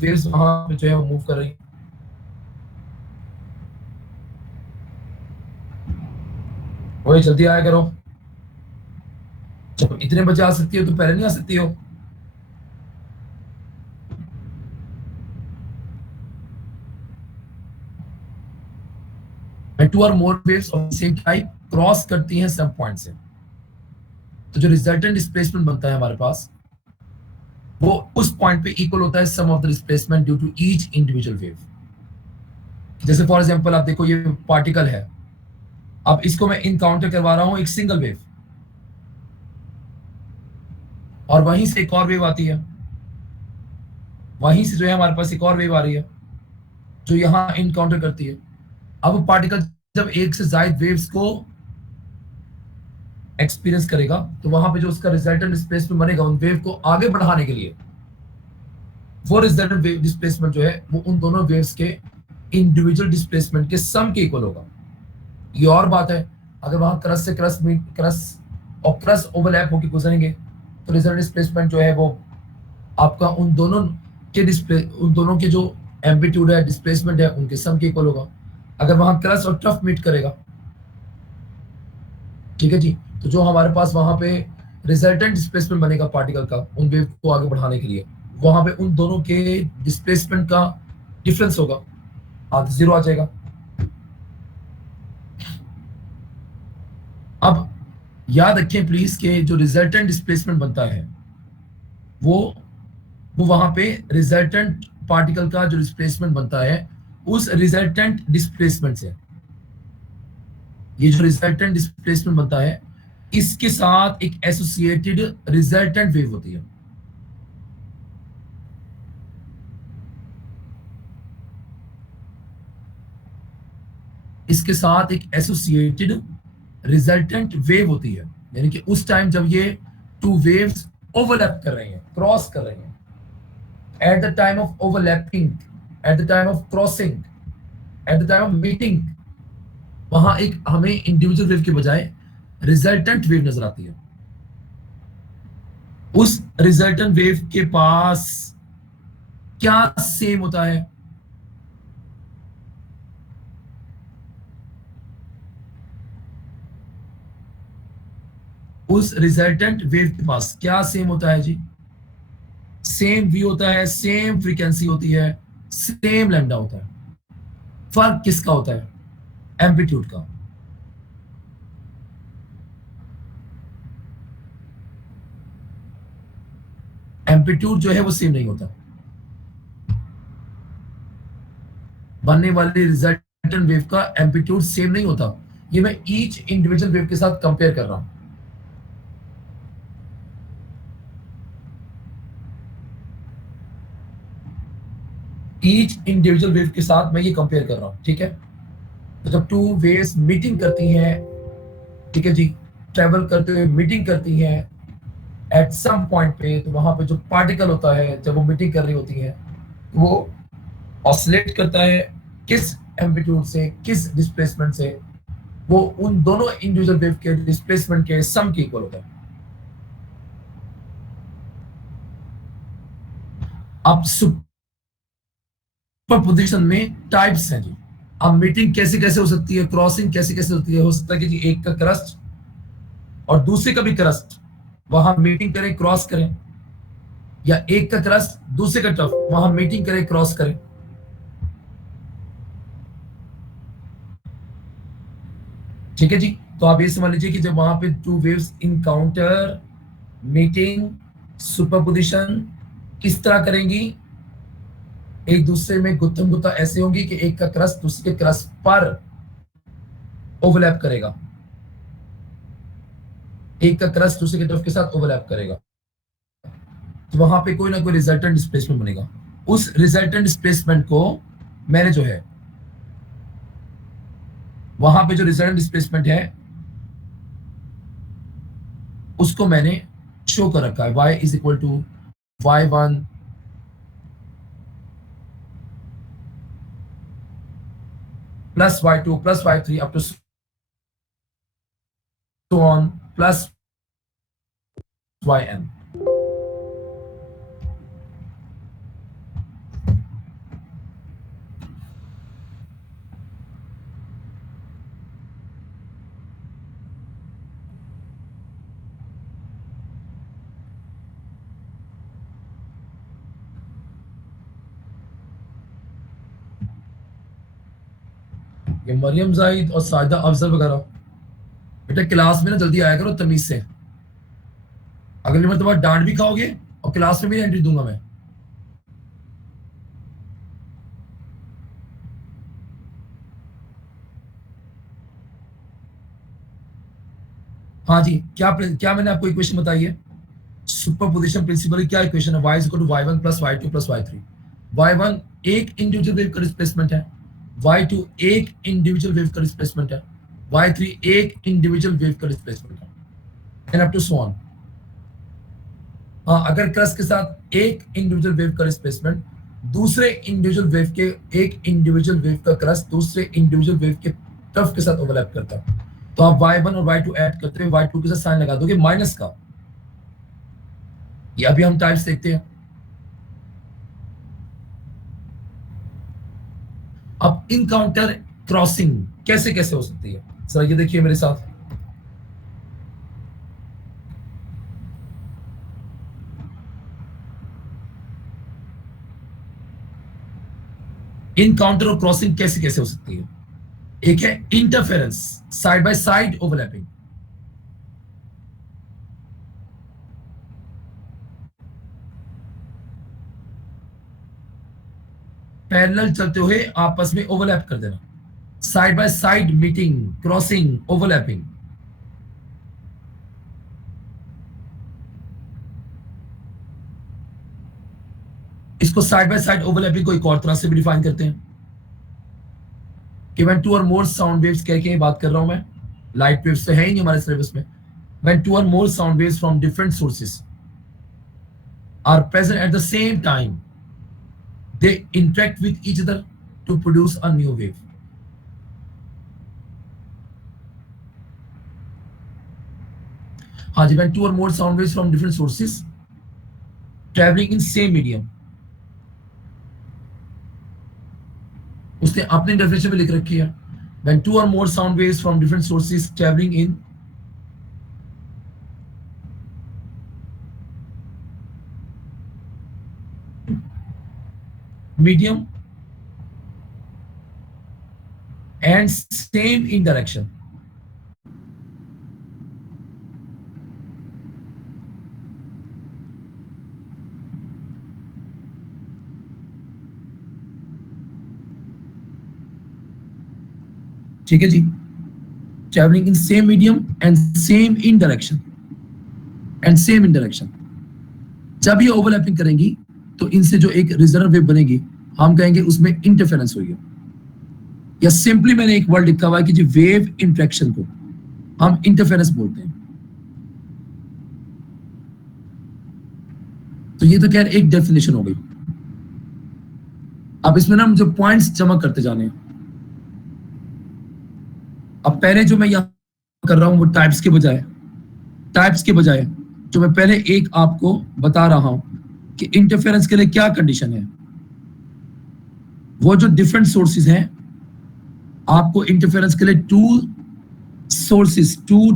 Waves वहां पे जो है वो मूव कर रही हैं। वही जल्दी आया करो, जब इतने बजे आ सकती हो तो पहले नहीं आ सकती हो? Two or more waves of same type cross करती हैं सब पॉइंट से, तो जो रिजल्टेंट डिस्प्लेसमेंट बनता है हमारे पास, वो उस पॉइंट पे इक्वल होता है sum of the displacement due to each individual wave. जैसे फॉर एग्जांपल आप देखो, ये पार्टिकल है, अब इसको मैं इनकाउंटर करवा रहा हूं एक सिंगल वेव, और वहीं से एक और वेव आती है, वहीं से जो है हमारे पास एक और वेव आ रही है जो यहां इनकाउंटर करती है। अब पार्टिकल जब एक से ज्यादा वेव्स को एक्सपीरियंस करेगा, तो वहां पे जो उसका रिजल्टेंट डिस्प्लेसमेंट बनेगा उन वेव को आगे बढ़ाने के लिए, वो रिजल्टेंट वेव डिस्प्लेसमेंट जो है वो उन दोनों वेव्स के इंडिविजुअल डिस्प्लेसमेंट के सम के इक्वल होगा। ये और बात है, अगर वहां क्रस से क्रस मीट क्रस और क्रस ओवरलैप होकर गुजरेंगे, तो रिजल्ट डिस्प्लेसमेंट जो है वो आपका उन दोनों के डिस्प्ले उन दोनों के जो एम्पलीट्यूड है, डिस्प्लेसमेंट है, उनके सम के इक्वल होगा। अगर वहां क्रस और टफ मीट करेगा, ठीक है जी, तो जो हमारे पास वहां पे रिजल्टेंट डिस्प्लेसमेंट बनेगा पार्टिकल का उन वेव को आगे बढ़ाने के लिए, वहां पे उन दोनों के डिस्प्लेसमेंट का डिफरेंस होगा, आधा जीरो आ जाएगा। अब याद रखें प्लीज कि जो रिजल्टेंट डिस्प्लेसमेंट बनता है, वो वो वहां पे रिजल्टेंट पार्टिकल का जो डिस्प्लेसमेंट बनता है, उस रिजल्टेंट डिस्प्लेसमेंट से, ये जो रिजल्टेंट डिस्प्लेसमेंट बनता है, इसके साथ एक एसोसिएटेड रिजल्टेंट वेव होती है। इसके साथ एक एसोसिएटेड रिजल्टेंट वेव होती है, यानी कि उस टाइम जब ये टू वेव्स ओवरलैप कर रहे हैं, क्रॉस कर रहे हैं, at the time of overlapping, at the time of crossing, at the time of meeting, वहां एक हमें इंडिविजुअल वेव के बजाय रिजल्टेंट वेव नजर आती है। उस रिजल्टेंट वेव के पास क्या सेम होता है? उस रिजल्टेंट वेव के पास क्या सेम होता है जी? सेम वी होता है, सेम फ्रीक्वेंसी होती है, सेम लैम्डा होता है। फर्क किसका होता है? एम्पलीट्यूड का। एम्पलीट्यूड जो है वो सेम नहीं होता, बनने वाले रिजल्टेंट वेव का एम्पलीट्यूड सेम नहीं होता। ये मैं ईच इंडिविजुअल वेव के साथ कंपेयर कर रहा हूं। ईच इंडिविजुअल वेव के साथ मैं ये कंपेयर कर रहा हूं, ठीक है। तो जब टू वेव्स मीटिंग करती हैं, ठीक है जी, ट्रेवल करते हुए मीटिंग करती हैं एट सम पॉइंट पे, तो वहां पे जो पार्टिकल होता है जब वो मीटिंग कर रही होती है, वो ऑसिलेट करता है किस एम्पलीट्यूड से, किस डिस्प्लेसमेंट से, वो उन दोनों इंडिविजुअल वेव के डिस्प्लेसमेंट के सम के इक्वल होता है। अब सुपर पोजिशन में टाइप्स हैं जी। अब मीटिंग कैसे कैसे हो सकती है, क्रॉसिंग कैसे कैसे होती है? हो सकता है कि जी एक का क्रस्ट और दूसरे का भी क्रस्ट वहां मीटिंग करें, क्रॉस करें, या एक का क्रस्ट दूसरे का टफ वहां मीटिंग करें, क्रॉस करें। ठीक है जी, तो आप ये समझ लीजिए कि जब वहां पे two waves encounter, meeting, superposition किस तरह करेंगी, एक दूसरे में गुत्थम गुत्ता ऐसे होंगी कि एक का क्रस्ट दूसरे के क्रस्ट पर ओवरलैप करेगा, एक का क्रस्ट दूसरे के टफ के साथ ओवरलैप करेगा, तो वहां पे कोई ना कोई रिजल्टेंट डिस्प्लेसमेंट बनेगा। उस रिजल्टेंट डिस्प्लेसमेंट को मैंने जो है, वहां पे जो रिजल्टेंट डिस्प्लेसमेंट है उसको मैंने शो कर रखा है, y is equal to y1 plus y2 plus y3 up to so on plus yn। ये मरियम जाहिद और साजिदा अफजल वगैरह, बेटा क्लास में ना जल्दी आया करो तमीज से, अगली मरतबा डांट भी खाओगे और क्लास में भी एंट्री दूंगा मैं। हाँ जी, क्या क्या मैंने आपको इक्वेशन बताई है? सुपरपोजिशन प्रिंसिपल की क्या इक्वेशन है? y is equal to y1 plus y2 plus y3। y1 एक इंडिविजुअल वेव का डिस्प्लेसमेंट है, y2 एक इंडिविजुअल वेव का डिस्प्लेसमेंट है, y3 एक इंडिविजुअल वेव का डिस्प्लेसमेंट है, and up to so on. हाँ, अगर क्रस्ट के साथ एक इंडिविजुअल वेव का डिस्प्लेसमेंट दूसरे इंडिविजुअल वेव के, एक इंडिविजुअल वेव का क्रस्ट दूसरे इंडिविजुअल वेव के टफ के साथ ओवरलैप करता है, तो आप y1 और y2 ऐड करते हुए y2 के साथ साइन लगा दोगे माइनस का। ये अभी हम टाइप्स देखते हैं। अब इनकाउंटर क्रॉसिंग कैसे कैसे हो सकती है, सर ये देखिए मेरे साथ। इनकाउंटर और क्रॉसिंग कैसे कैसे हो सकती है? एक है interference, side by side overlapping. Parallel चलते हुए आपस में ओवरलैप कर देना, side by side meeting, crossing, overlapping. इसको साइड बाय साइड ओवरलैपिंग को एक और तरह से भी डिफाइन करते हैं कि when two or more sound waves, कह के बात कर रहा हूं मैं, लाइट वेव्स तो है ही नहीं हमारे सिलेबस में। When two or more sound waves from different sources are present at the same time, they interact with each other to produce a new wave. हाँ जी, when two or more sound waves from different sources traveling in same medium, उसने अपनी definition में लिख रखी है, when two or more sound waves from different sources traveling in medium and same in direction. ठीक है जी, traveling in same medium and same in direction, and same in direction। जब ये ओवरलैपिंग करेंगी तो इनसे जो एक रिजर्व वेव बनेगी हम कहेंगे उसमें इंटरफेरेंस हुई है, या सिंपली मैंने एक वर्ड लिखा हुआ है कि जो वेव इंटरेक्शन को हम इंटरफेरेंस बोलते हैं। तो ये तो खैर एक डेफिनेशन हो गई। अब इसमें ना मुझे पॉइंट्स जमा करते जाने हैं। अब पहले जो मैं यहां कर रहा हूं वो टाइप्स के बजाय जो मैं पहले एक आपको बता रहा हूं कि इंटरफेरेंस के लिए क्या कंडीशन है, वो जो डिफरेंट सोर्सेज हैं, आपको इंटरफेरेंस के लिए two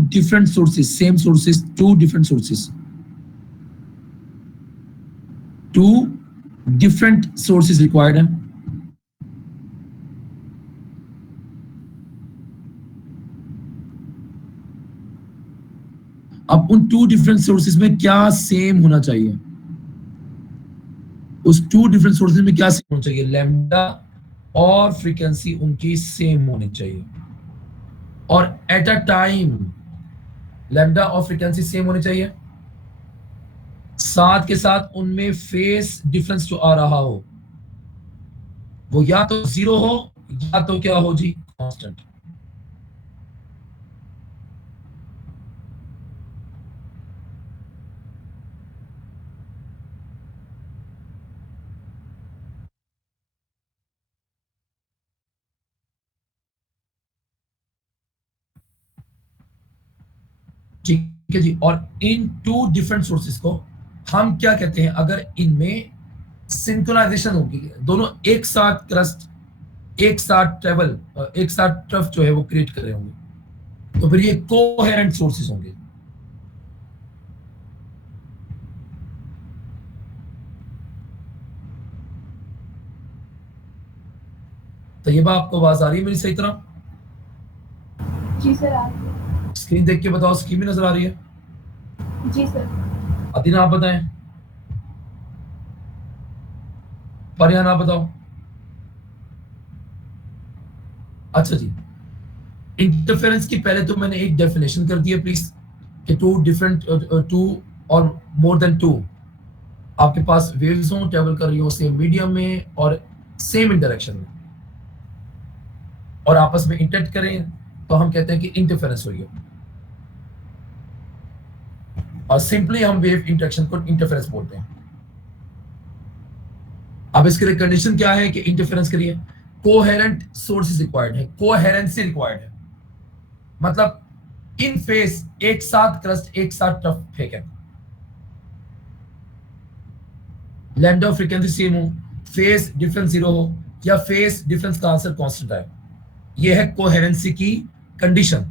different sources, same sources, two different sources, two different sources required है। अब उन टू डिफरेंट सोर्सेज में क्या सेम होना चाहिए, उस टू डिफरेंट सोर्सेज में क्या सेम होना चाहिए? लैम्डा और फ्रीक्वेंसी उनकी सेम होनी चाहिए, और एट अ टाइम लैम्डा और फ्रीक्वेंसी सेम होनी चाहिए, साथ के साथ उनमें फेस डिफरेंस जो आ रहा हो वो या तो जीरो हो या तो क्या हो जी, कांस्टेंट। ठीक है जी, और इन टू डिफरेंट सोर्सेज को हम क्या कहते हैं? अगर इनमें सिंक्रोनाइजेशन होगी, दोनों एक साथ क्रस्ट, एक साथ ट्रेवल, एक साथ ट्रफ जो है वो क्रिएट कर रहे होंगे, तो फिर ये कोहेरेंट सोर्सेज होंगे। तो ये बात आपको आवाज आ रही है मेरी सही तरह? जी सर, आ रही है। स्क्रीन देख के बताओ, स्क्रीन में नजर आ रही है? जी सर। अदीना आप बताएं, फरियान आप बताओ। अच्छा जी, इंटरफेरेंस की पहले तो मैंने एक डेफिनेशन कर दी है प्लीज, कि to or more than to आपके पास वेव्स हो ट्रेवल कर रही हो सेम मीडियम में और सेम इंटरेक्शन में और आपस में इंटरेक्ट करें, तो हम कहते हैं कि इंटरफेरेंस हुई है। और सिंपली हम वेव इंटरेक्शन को इंटरफेरेंस बोलते हैं। अब इसके लिए कंडीशन क्या है कि इंटरफेरेंस के लिए कोहेरेंट सोर्सेज रिक्वायर्ड है, कोहेरेंसी रिक्वायर्ड है। मतलब इन फेस एक साथ क्रस्ट एक साथ टफ फेंके, लैम्डा फ्रीक्वेंसी सेम हो, फेस डिफरेंस जीरो हो, या फेस डिफरेंस का आंसर कांस्टेंट आए, यह है कोहेरेंसी की कंडीशन।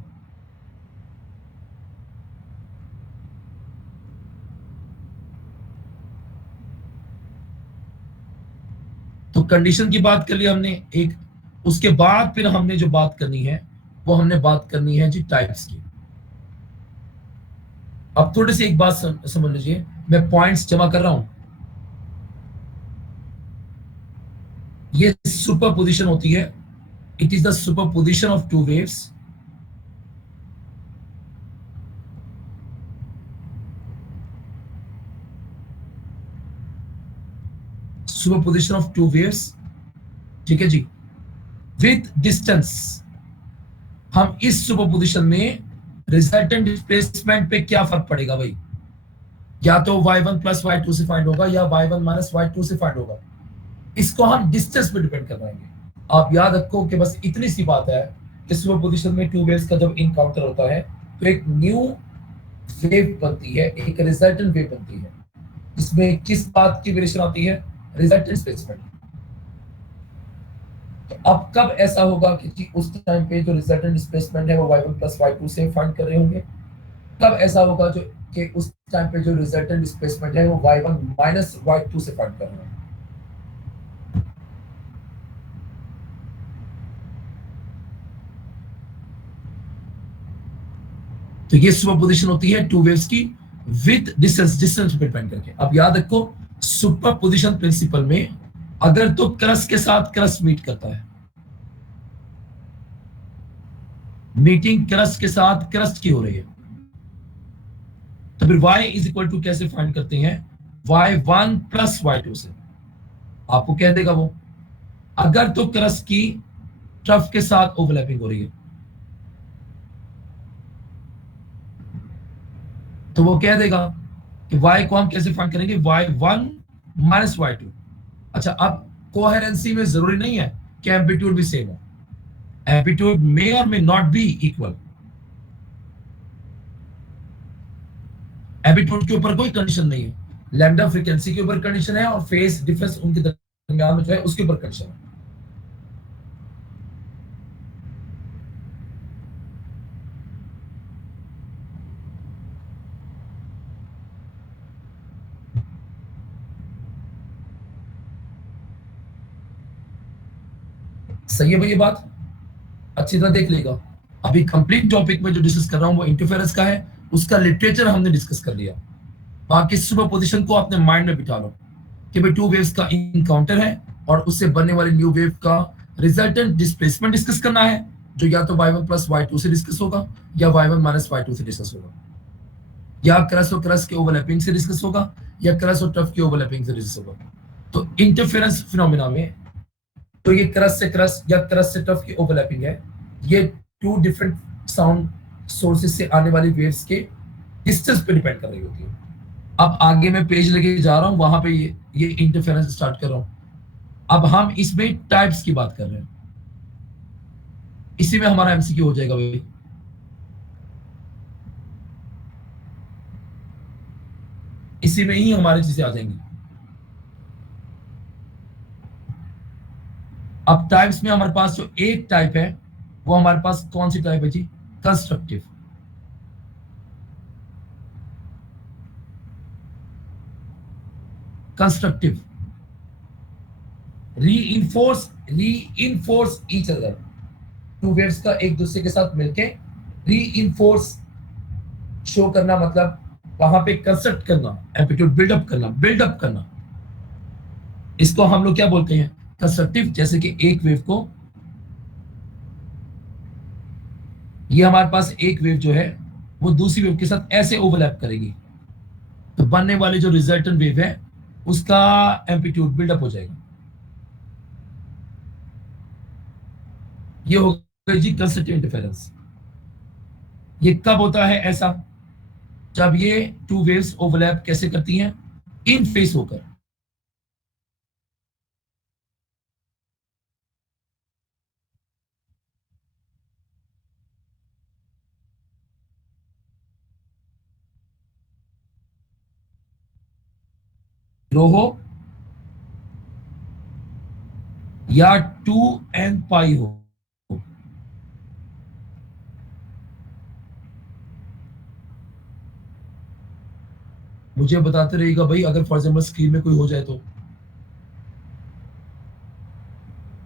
तो कंडीशन की बात कर लिया हमने एक, उसके बाद फिर हमने जो बात करनी है वो हमने बात करनी है जी टाइप्स की। अब थोड़ी सी एक बात समझ लीजिए, मैं पॉइंट्स जमा कर रहा हूं। ये सुपर पोजिशन होती है, it is the super position of two waves. Super position of two waves, ठीक है जी, विथ डिस्टेंस। हम इस सुपर पोजिशन में रिजल्टेंट डिस्प्लेसमेंट पे क्या फर्क पड़ेगा भाई, या तो y1 प्लस y2 से फाइंड होगा या y1 माइनस y2 से फाइंड होगा। इसको हम डिस्टेंस पे डिपेंड कर पाएंगे। आप याद रखो कि बस इतनी सी बात है कि सुपर पोजिशन में टू वेव्स का जब इनकाउंटर होता है तो एक न्यू वेव बनती है, एक रिजल्टेंट वेव बनती है, जिसमें किस बात की वेरिएशन आती है, रिजल्टेंट डिस्प्लेसमेंट। तो अब कब ऐसा होगा कि उस टाइम पे जो रिजल्टेंट डिस्प्लेसमेंट है वो y1 प्लस y2 से फाइंड कर रहे होंगे। कब ऐसा होगा जो कि उस टाइम पे जो रिजल्टेंट डिस्प्लेसमेंट है वो y1 माइनस y2 से फाइंड कर रहे हैं। तो ये सुपर पोजिशन होती है टू वेव्स की विद डिस्टेंस, डिस्टेंस पे डिपेंड करके। अब याद रखो सुपर पोजिशन प्रिंसिपल में अगर तो क्रस्ट के साथ क्रस्ट मीट करता है, मीटिंग क्रस्ट के साथ क्रस्ट की हो रही है, तो फिर y इज इक्वल टू कैसे फाइंड करते हैं, y1 प्लस y2 से। आपको कह देगा वो, अगर तो क्रस्ट की ट्रफ के साथ ओवरलैपिंग हो रही है तो वो कह देगा कि y को हम कैसे फाइंड करेंगे, y1 माइनस y2। अच्छा, अब कोहेरेंसी में जरूरी नहीं है कि एम्पलीट्यूड भी सेम हो, एम्पलीट्यूड मे और may not be equal. Amplitude के ऊपर कोई कंडीशन नहीं है, लैम्डा फ्रीक्वेंसी के ऊपर कंडीशन है और फेस डिफरेंस उनके दरमियान में जो है उसके ऊपर कंडीशन है। सही है भाई, ये बात अच्छी तरह देख लेगा। अभी कंप्लीट टॉपिक में जो डिस्कस कर रहा हूं वो इंटरफेरेंस का है, उसका लिटरेचर हमने डिस्कस कर लिया। बाकी सुपर पोजिशन को अपने माइंड में बिठा लो कि भाई टू वेव्स का इनकाउंटर है और उससे बनने वाली न्यू वेव का रिजल्टेंट डिस्प्लेसमेंट डिस्कस करना है, जो या तो y1 प्लस y2 से डिस्कस होगा या y1 माइनस y2 से डिस्कस होगा, या क्रस्ट और क्रस्ट के ओवरलैपिंग से डिस्कस होगा या क्रस्ट और टफ के ओवरलैपिंग से डिस्कस होगा। तो इंटरफेरेंस फिनोमेना में तो ये क्रस्ट से क्रस्ट या क्रस्ट से टफ की ओवरलैपिंग है, ये टू डिफरेंट साउंड सोर्सेज से आने वाली वेव्स के डिस्टेंस पे डिपेंड कर रही होती है। अब आगे मैं पेज लेके जा रहा हूं, वहां पे ये इंटरफेरेंस स्टार्ट कर रहा हूं। अब हम इसमें टाइप्स की बात कर रहे हैं, इसी में हमारा एमसीक्यू हो जाएगा भाई। इसी में ही हमारी चीजें आ जाएंगी। अब टाइप्स में हमारे पास जो एक टाइप है वो हमारे पास कौन सी टाइप है जी, constructive. Constructive reinforce each other, two waves का एक दूसरे के साथ मिलके रीइंफोर्स शो करना मतलब वहां पे कंस्ट्रक्ट करना, एम्पलीट्यूड बिल्डअप करना, इसको हम लोग क्या बोलते हैं, कंस्ट्रक्टिव। जैसे कि एक वेव को, ये हमारे पास एक वेव जो है वो दूसरी वेव के साथ ऐसे ओवरलैप करेगी, तो बनने वाली जो रिजल्टेंट वेव है उसका एम्पलीट्यूड बिल्डअप हो जाएगा। ये हो गई जी कंस्ट्रक्टिव इंटरफेरेंस। ये कब होता है ऐसा, जब ये टू वेव्स ओवरलैप कैसे करती हैं, इन फेस होकर। रो हो या 2n पाई हो। मुझे बताते रहिएगा भाई, अगर फॉर एग्जाम्पल स्क्रीन में कोई हो जाए तो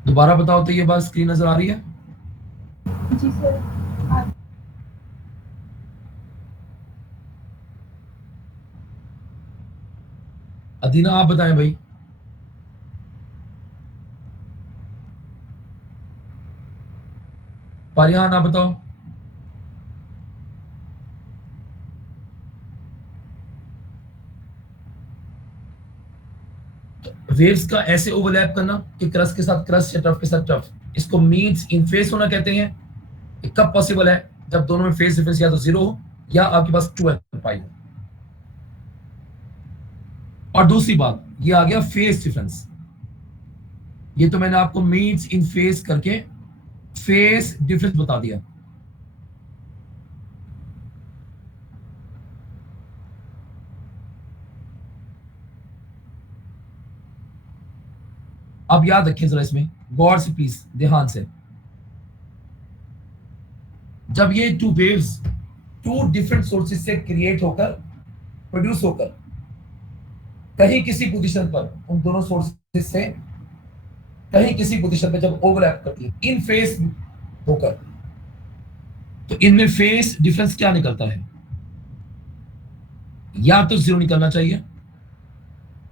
दोबारा बताओ। तो ये बात स्क्रीन नजर आ रही है? जी सर। अदीना आप बताएं भाई। पारियान आप बताओ। वेव्स का ऐसे ओवरलैप करना कि क्रस्ट के साथ क्रस्ट या टफ के साथ टफ, इसको मीन्स इन फेस होना कहते हैं। ये कब पॉसिबल है, जब दोनों में फेस डिफरेंस या तो जीरो हो या आपके पास 2n पाई हो। और दूसरी बात, ये आ गया फेस डिफरेंस। ये तो मैंने आपको मीन्स इन फेस करके फेस डिफरेंस बता दिया। अब याद रखें जरा इसमें गौर से, प्लीज ध्यान से। जब ये two waves two different sources से क्रिएट होकर, प्रोड्यूस होकर, कहीं किसी पोजीशन पर उन दोनों सोर्सेज से कहीं किसी पोजीशन पर जब ओवरलैप करती है इन फेस होकर, तो इनमें फेस डिफरेंस क्या निकलता है, या तो जीरो निकलना चाहिए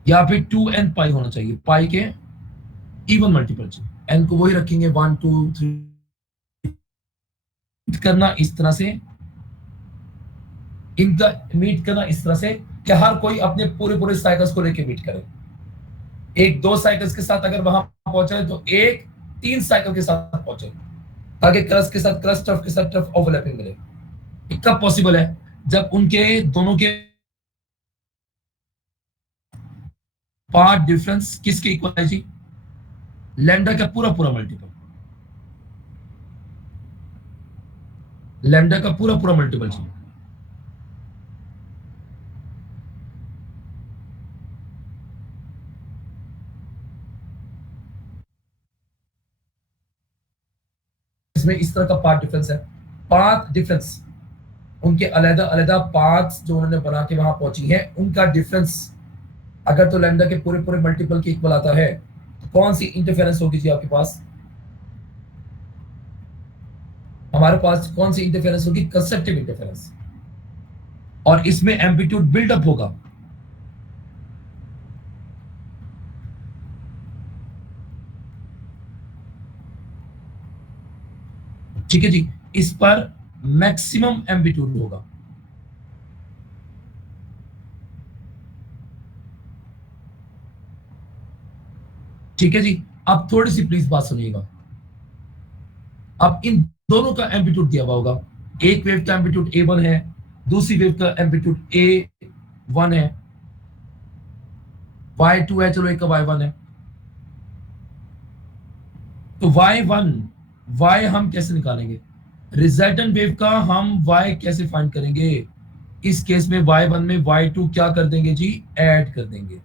या फिर 2n पाई होना चाहिए। पाई के इवन मल्टीपल चाहिए। एन को वही रखेंगे 1 2 3 करना इस तरह से, इनका मीट करना इस तरह से कि हर कोई अपने पूरे पूरे साइकिल्स को लेके मीट करे। एक दो साइकिल्स के साथ अगर वहां पहुंचे तो एक 3 साइकिल के साथ पहुंचे, ताकि क्रस्ट के साथ क्रस्ट, टफ के साथ टफ ओवरलैपिंग मिले। ये कब पॉसिबल है, जब उनके दोनों के पार्ट डिफरेंस किसके इक्वल है जी, लैम्डा का पूरा पूरा मल्टीपल, लैम्डा का पूरा पूरा मल्टीपल जी। इसमें इस तरह का पार्ट डिफरेंस है। पाथ डिफरेंस, उनके अलग अलग पाथ्स जो उन्होंने बना के वहां पहुंची है, उनका डिफरेंस अगर तो लैम्डा के पूरे पूरे मल्टीपल के इक्वल आता है, तो कौन सी इंटरफेरेंस होगी जी आपके पास, हमारे पास कौन सी इंटरफेरेंस होगी, कंस्ट्रक्टिव इंटरफेरेंस। और इसमें एम्पलीट्यूड बिल्डअप होगा। ठीक है जी, इस पर मैक्सिमम एम्पलीट्यूड होगा। ठीक है जी। अब थोड़ी सी प्लीज बात सुनिएगा। अब इन दोनों का एम्पलीट्यूड दिया हुआ होगा। एक वेव का एम्पलीट्यूड A1 है, दूसरी वेव का एम्पलीट्यूड A1 है, Y2 है, चलो एक का Y1 है। तो Y1 Y हम कैसे निकालेंगे, रिजल्टेंट वेव का हम Y कैसे फाइंड करेंगे। इस केस में Y1 में Y2 क्या कर देंगे जी, ऐड कर देंगे।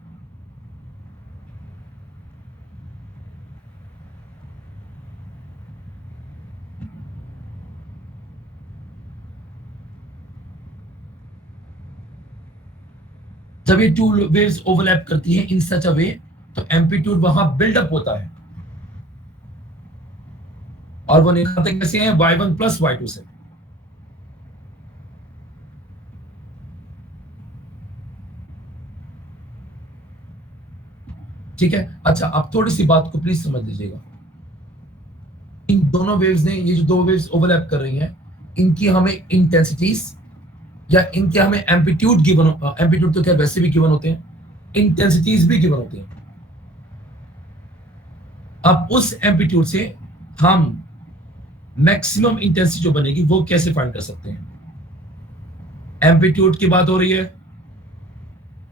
जब ये टू वेव्स ओवरलैप करती हैं इन सच अ वे, तो एम्पलीट्यूड वहां बिल्डअप होता है, और वो निकालते कैसे हैं, Y1 प्लस Y2 से। ठीक है। अच्छा, अब थोड़ी सी बात को प्लीज समझ लीजिएगा। इन दोनों वेव्स ने, ये जो दो वेव्स ओवरलैप कर रही हैं, इनकी हमें इंटेंसिटीज या इनके हमें एम्पलीट्यूड गिवन, एम्पलीट्यूड तो क्या वैसे भी गिवन होते हैं, इंटेंसिटीज भी गिवन होती हैं। अब उस एम्पलीट्यूड से हम मैक्सिमम इंटेंसिटी जो बनेगी वो कैसे फाइंड कर सकते हैं? एम्पलीट्यूड की बात हो रही है,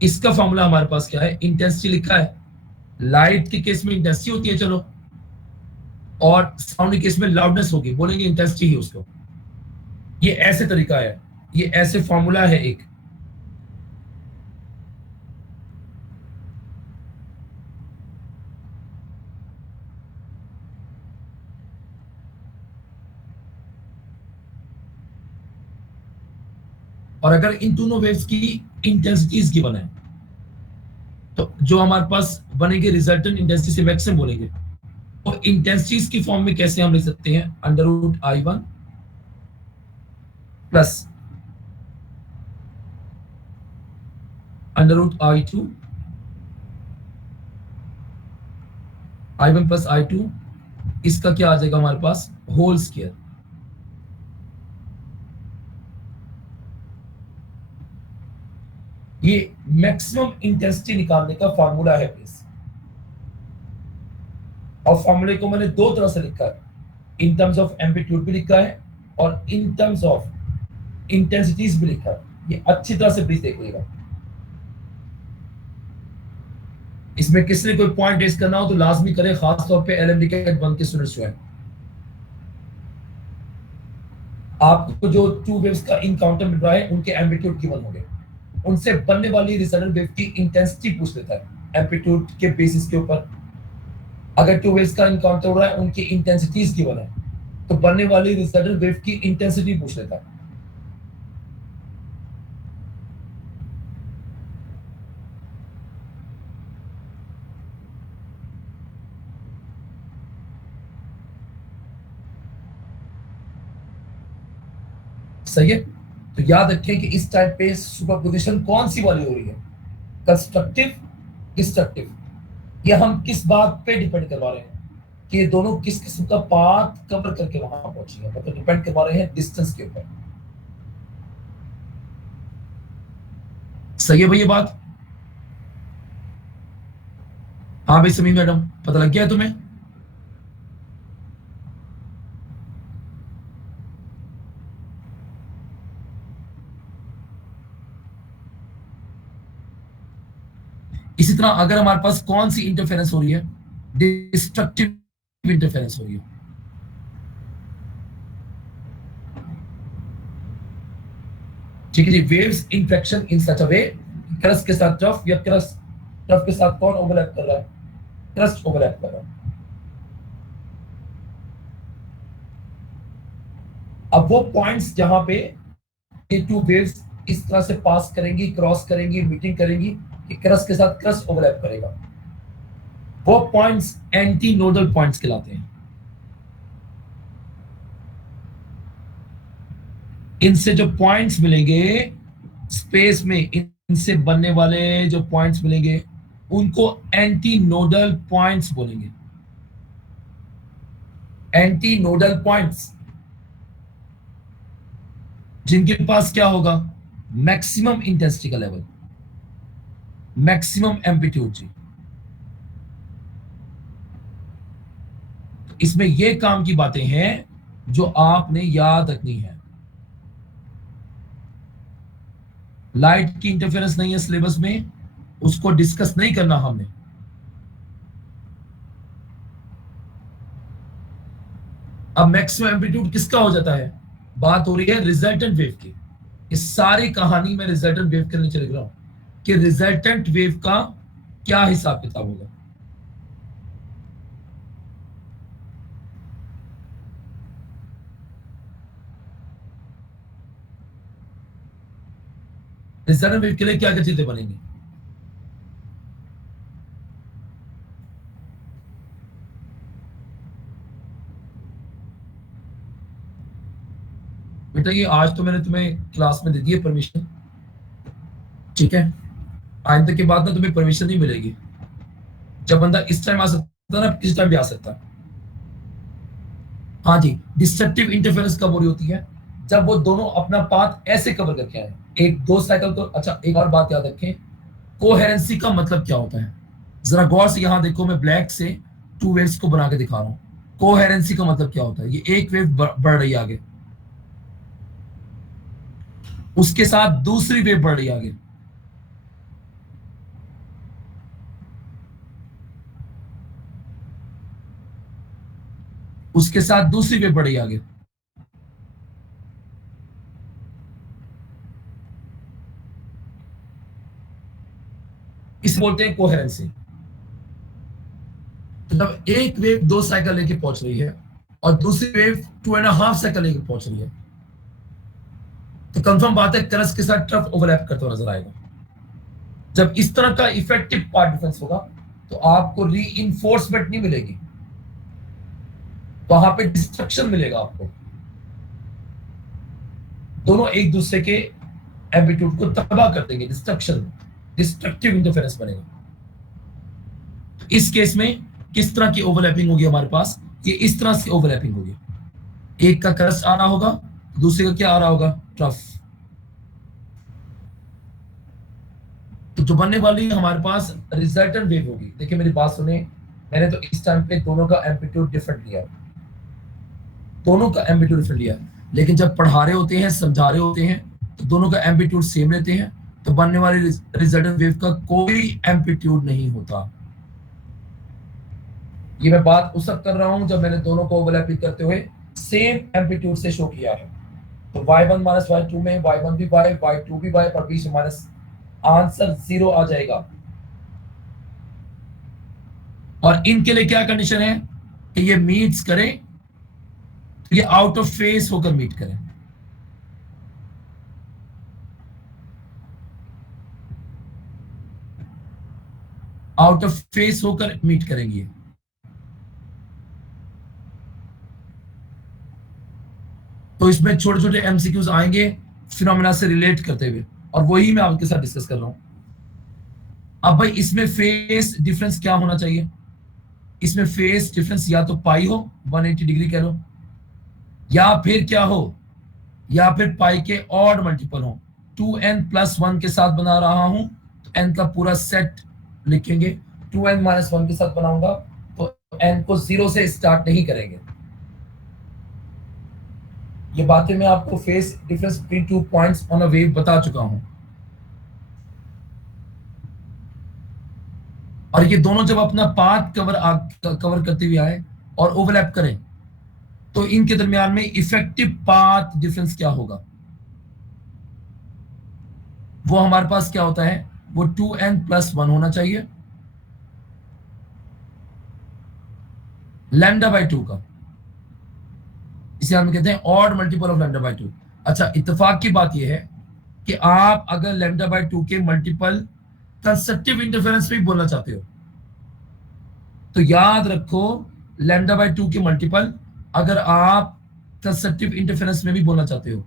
इसका फॉर्मूला हमारे पास क्या है? इंटेंसिटी लिखा है। लाइट के केस में इंटेंसिटी होती है, चलो, और साउंड के केस में लाउडनेस होगी, बोलेंगे इंटेंसिटी ही उसको। ये ऐसे तरीका है, ये ऐसे फॉर्मूला है एक। और अगर इन दोनों वेव्स की इंटेंसिटीज गिवन है, तो जो हमारे पास बनेगी रिजल्टेंट इंटेंसिटी से मैक्सिमम बोलेंगे। और इंटेंसिटीज की फॉर्म में कैसे हम लिख सकते हैं? Under root I1 plus under root I2, I1 plus I2, इसका क्या आ जाएगा हमारे पास? Whole square. ये मैक्सिमम इंटेंसिटी निकालने का फॉर्मूला है प्लीज। और फॉर्मूले को मैंने दो तरह से लिखा है, इन टर्म्स ऑफ एम्पलीट्यूड भी लिखा है और इन टर्म्स ऑफ इंटेंसिटीज भी लिखा है। ये अच्छी तरह से प्लीज देखिएगा। इसमें किसी ने कोई पॉइंट रेस करना हो तो लाजमी करे, खास तौर पे एलएमडी के बंद के स्टूडेंट्स जो हैं। आपको जो टू वेव्स का इनकाउंटर मिल रहा है, उनके एम्पलीट्यूड गिवन होंगे, उनसे बनने वाली रिजल्टेंट वेव की इंटेंसिटी पूछ लेता है एम्पलीट्यूड के बेसिस के ऊपर। अगर टू वेव्स का इनकाउंटर हो रहा है, उनकी इंटेंसिटीज गिवन है, तो बनने वाली रिजल्टेंट वेव की इंटेंसिटी पूछ लेता है। सही है। तो याद रखें कि इस टाइप पे सुपरपोजिशन कौन सी वाली हो रही है? Constructive, destructive. ये हम किस बात पे डिपेंड करवा रहे हैं कि ये दोनों किस किस्म का पाथ कवर करके वहां पहुंची है, मतलब डिपेंड करवा रहे हैं डिस्टेंस के ऊपर। सही है भाई ये बात? हाँ भाई समी मैडम, पता लग गया तुम्हें? इसी तरह अगर हमारे पास कौन सी इंटरफेरेंस हो रही है? डिस्ट्रक्टिव इंटरफेरेंस हो रही है। ठीक है जी। वेव्स इंफ्लेक्शन इन सच अ वे, क्रस्ट के साथ टफ, या क्रस्ट टफ के साथ कौन ओवरलैप कर रहा है? क्रस्ट ओवरलैप कर रहा है। अब वो पॉइंट्स जहां पे ये टू वेव्स इस तरह से पास करेंगी, क्रॉस करेंगी, मीटिंग करेंगी कि क्रस्ट के साथ क्रस्ट ओवरलैप करेगा, वो पॉइंट्स एंटी नोडल पॉइंट्स कहलाते हैं। इनसे जो पॉइंट्स मिलेंगे स्पेस में, इनसे बनने वाले जो पॉइंट्स मिलेंगे, उनको एंटी नोडल पॉइंट्स बोलेंगे। एंटी नोडल पॉइंट्स जिनके पास क्या होगा? मैक्सिमम इंटेंसिटी का लेवल, मैक्सिमम एम्पलीट्यूड जी। तो इसमें ये काम की बातें हैं जो आपने याद रखनी है। लाइट की इंटरफेरेंस नहीं है सिलेबस में, उसको डिस्कस नहीं करना हमने। अब मैक्सिमम एम्पलीट्यूड किसका हो जाता है? बात हो रही है रिजल्टेंट वेव की। इस सारी कहानी में रिजल्टेंट वेव के नीचे लिख रहा हूं कि रिजल्टेंट वेव का क्या हिसाब किताब होगा। रिजल्टेंट वेव के लिए क्या क्या चीजें बनेंगी? बेटा ये आज तो मैंने तुम्हें क्लास में दे दी है परमिशन, ठीक है? आइंदा के बाद ना तुम्हें परमिशन नहीं मिलेगी। जब बंदा इस टाइम आ सकता है ना, किस टाइम भी आ सकता है। हाँ जी, डिस्ट्रक्टिव इंटरफेरेंस कब हो रही होती है? जब वो दोनों अपना पाथ ऐसे कवर करके आए, एक दो साइकिल को। अच्छा, एक और बात याद रखें, कोहेरेंसी का मतलब क्या होता है? जरा गौर से यहां देखो, मैं ब्लैक से टू वेव्स को बना के दिखा रहा हूं। कोहेरेंसी का मतलब क्या होता है? ये एक वेव बढ़ रही है आगे, उसके साथ दूसरी वेव बढ़ रही है आगे, उसके साथ दूसरी वेव बढ़ रही है आगे। इसे बोलते हैं कोहेरेंसी। तो जब एक वेव दो साइकिल लेके पहुंच रही है और दूसरी वेव 2.5 साइकिल लेके पहुंच रही है, तो कंफर्म बात है करस के साथ ट्रफ ओवरलैप करता हुआ नजर आएगा। जब इस तरह का इफेक्टिव पार्ट डिफरेंस होगा, तो आपको री इन्फोर्समेंट नहीं मिलेगी, वहां पे डिस्ट्रक्शन मिलेगा आपको। दोनों एक दूसरे के एम्पलीट्यूड को तबाह कर देंगे, डिस्ट्रक्शन, डिस्ट्रक्टिव इंटरफेरेंस बनेगा। तो इस केस में किस तरह की ओवरलैपिंग होगी हमारे पास? ये इस तरह से ओवरलैपिंग होगी, एक का क्रस्ट आ रहा होगा, दूसरे का क्या आ रहा होगा? ट्रफ। तो जो बनने वाली हमारे पास रिजल्टेंट वेव होगी, देखिए मेरी बात सुने, मैंने तो इस टाइम पे दोनों का एम्पलीट्यूड डिफरेंट लिया, दोनों का एम्पलीट्यूड डिफरेंट लिया, लेकिन जब पढ़ा रहे होते हैं, समझा रहे होते हैं, तो दोनों का एम्पलीट्यूड सेम रहते हैं। तो बनने वाली रिजल्टेंट वेव का कोई एम्पलीट्यूड नहीं होता। ये मैं बात उस वक्त कर रहा हूं जब मैंने दोनों को ओवरलैपिंग करते हुए सेम एम्पलीट्यूड से शो किया है। तो y1 माइनस y2 में y1 भी y, y2 भी y, और बीच में माइनस, आंसर 0 आ जाएगा। और इनके लिए क्या कंडीशन है कि ये मीट्स करें, ये आउट ऑफ फेस होकर मीट करें। आउट ऑफ फेस होकर मीट करेंगे। तो इसमें छोटे छोटे एमसीक्यूज आएंगे फिनोमेना से रिलेट करते हुए, और वही मैं आपके साथ डिस्कस कर रहा हूं। अब भाई इसमें फेस डिफरेंस क्या होना चाहिए? इसमें फेस डिफरेंस या तो पाई हो, 180 डिग्री कह लो, या फिर क्या हो, या फिर पाई के ऑड मल्टीपल हो। 2n+1 के साथ बना रहा हूं तो n का पूरा सेट लिखेंगे, 2n-1 के साथ बनाऊंगा तो n को 0 से स्टार्ट नहीं करेंगे। ये बातें मैं आपको phase difference between two points on a wave बता चुका हूं। और ये दोनों जब अपना पाथ कवर करते हुए आए और ओवरलैप करें, तो इनके दरमियान में इफेक्टिव पाथ डिफरेंस क्या होगा? वो हमारे पास क्या होता है? वो 2n+1 होना चाहिए, λ/2 का। इसे हम कहते हैं ऑड मल्टीपल ऑफ λ/2। अच्छा, इत्तेफाक की बात यह है कि आप अगर λ/2 के मल्टीपल कंस्ट्रक्टिव इंटरफेरेंस में भी बोलना चाहते हो, तो याद रखो λ/2 के मल्टीपल अगर आप कंस्ट्रक्टिव इंटरफेरेंस में भी बोलना चाहते हो,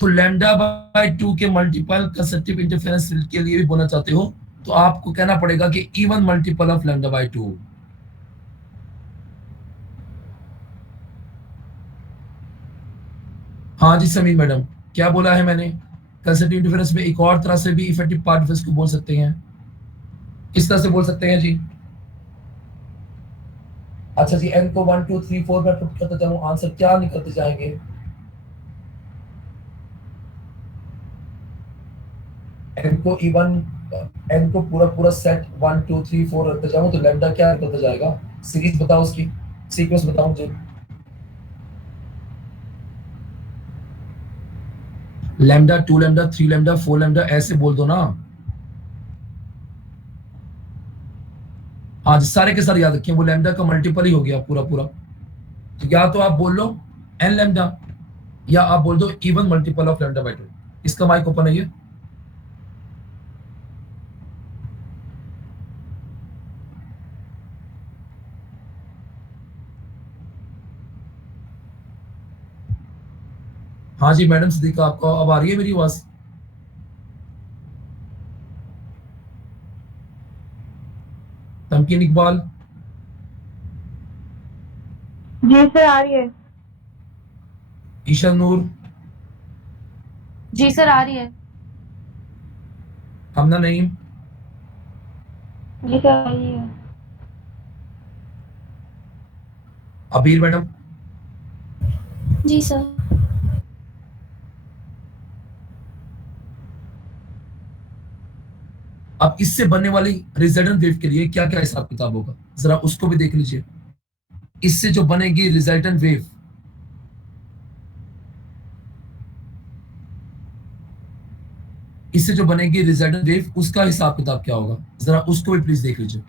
तो λ/2 के मल्टीपल कंस्ट्रक्टिव इंटरफेरेंस के लिए भी बोलना चाहते हो, तो आपको कहना पड़ेगा कि इवन मल्टीपल ऑफ λ/2। हाँ जी समीर मैडम, क्या बोला है मैंने? कंस्ट्रक्टिव इंटरफेरेंस में एक और तरह से भी इफेक्टिव पार्ट डिफरेंस को बोल सकते हैं। किस तरह से बोल सकते हैं जी? अच्छा जी, n को 1 2 3 4 में पुट करते जाऊं, आंसर क्या निकलते जाएंगे? n को इवन, n को पूरा पूरा सेट 1 2 3 4 रखते जाऊं तो लैम्डा क्या निकलता जाएगा? सीरीज बताओ, उसकी सीक्वेंस बताओ मुझे। लैम्डा, 2 लैम्डा, 3 लैम्डा, 4 लैम्डा, ऐसे बोल दो ना। हाँ जी, सारे के सारे याद रखिए, वो लैम्डा का मल्टीपल ही हो गया पूरा पूरा। तो या तो आप बोल लो n लैम्डा, या आप बोल दो इवन मल्टीपल ऑफ λ/2। इसका माइक ओपन है ये। हाँ जी मैडम सदीका, आपको अब आ रही है मेरी आवाज? तमकीन तमकीन इकबाल, जी सर आ रही है। ईशा नूर, जी सर आ रही है। हमना नईम, जी सर आ रही है। अबीर मैडम, जी सर। अब इससे बनने वाली रिजल्टेंट वेव के लिए क्या क्या हिसाब किताब होगा, जरा उसको भी देख लीजिए। इससे जो बनेगी रिजल्टेंट वेव, इससे जो बनेगी रिजल्टेंट वेव, उसका हिसाब किताब क्या होगा, जरा उसको भी प्लीज देख लीजिए।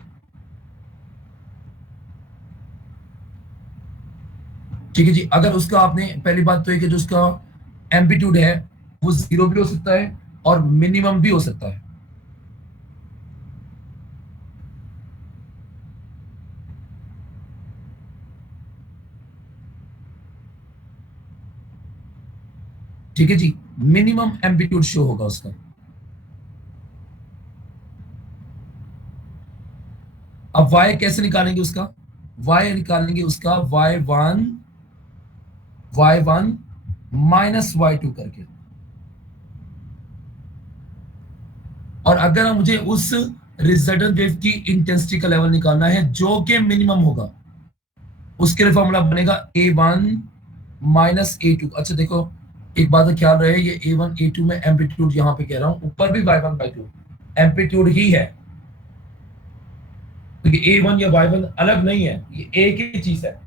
ठीक है जी, अगर उसका आपने, पहली बात तो है कि जो उसका एम्पलीट्यूड है वो 0 भी हो सकता है और मिनिमम भी हो सकता है। ठीक है जी, मिनिमम एम्पलीट्यूड शो होगा उसका। अब y कैसे निकालेंगे उसका, y निकालेंगे उसका y1 माइनस y2 करके। और अगर मुझे उस रिजल्टेंट वेव की इंटेंसिटी का लेवल निकालना है जो कि मिनिमम होगा, उसके लिए फॉर्मूला बनेगा a1 माइनस a2। अच्छा देखो, एक बात का ख्याल रहे, ये a1 a2 में एम्पलीट्यूड यहां पे कह रहा हूं, ऊपर भी y1 y2 एम्पलीट्यूड ही है, क्योंकि a1 या y1 अलग नहीं है, ये एक ही चीज है।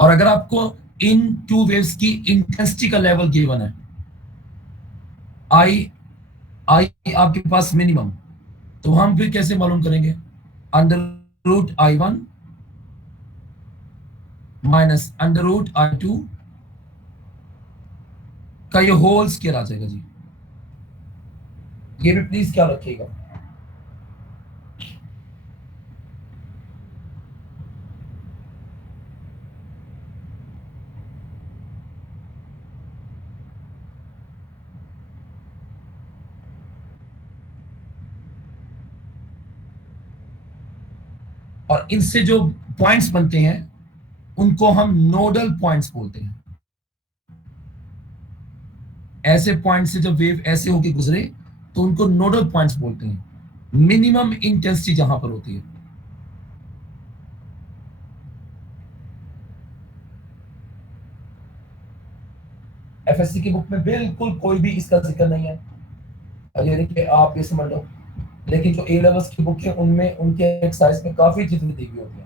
और अगर आपको इन टू वेव्स की इंटेंसिटी का लेवल गिवन है, आई आई आपके पास मिनिमम, तो हम फिर कैसे मालूम करेंगे, √I1 माइनस √I2 का ये होल स्क्वायर आ जाएगा जी। ये भी प्लीज ख्याल रखिएगा। और इनसे जो पॉइंट्स बनते हैं उनको हम नोडल पॉइंट्स बोलते हैं। ऐसे पॉइंट से जब वेव ऐसे होके गुजरे तो उनको नोडल पॉइंट्स बोलते हैं, मिनिमम इंटेंसिटी जहां पर होती है। एफएससी की बुक में बिल्कुल कोई भी इसका जिक्र नहीं है, ये देखिए आप ये समझ लो, लेकिन जो ए लेवल्स की बुक है उनमें उनके एक्सरसाइज में काफी चीजें दी हुई होती हैं।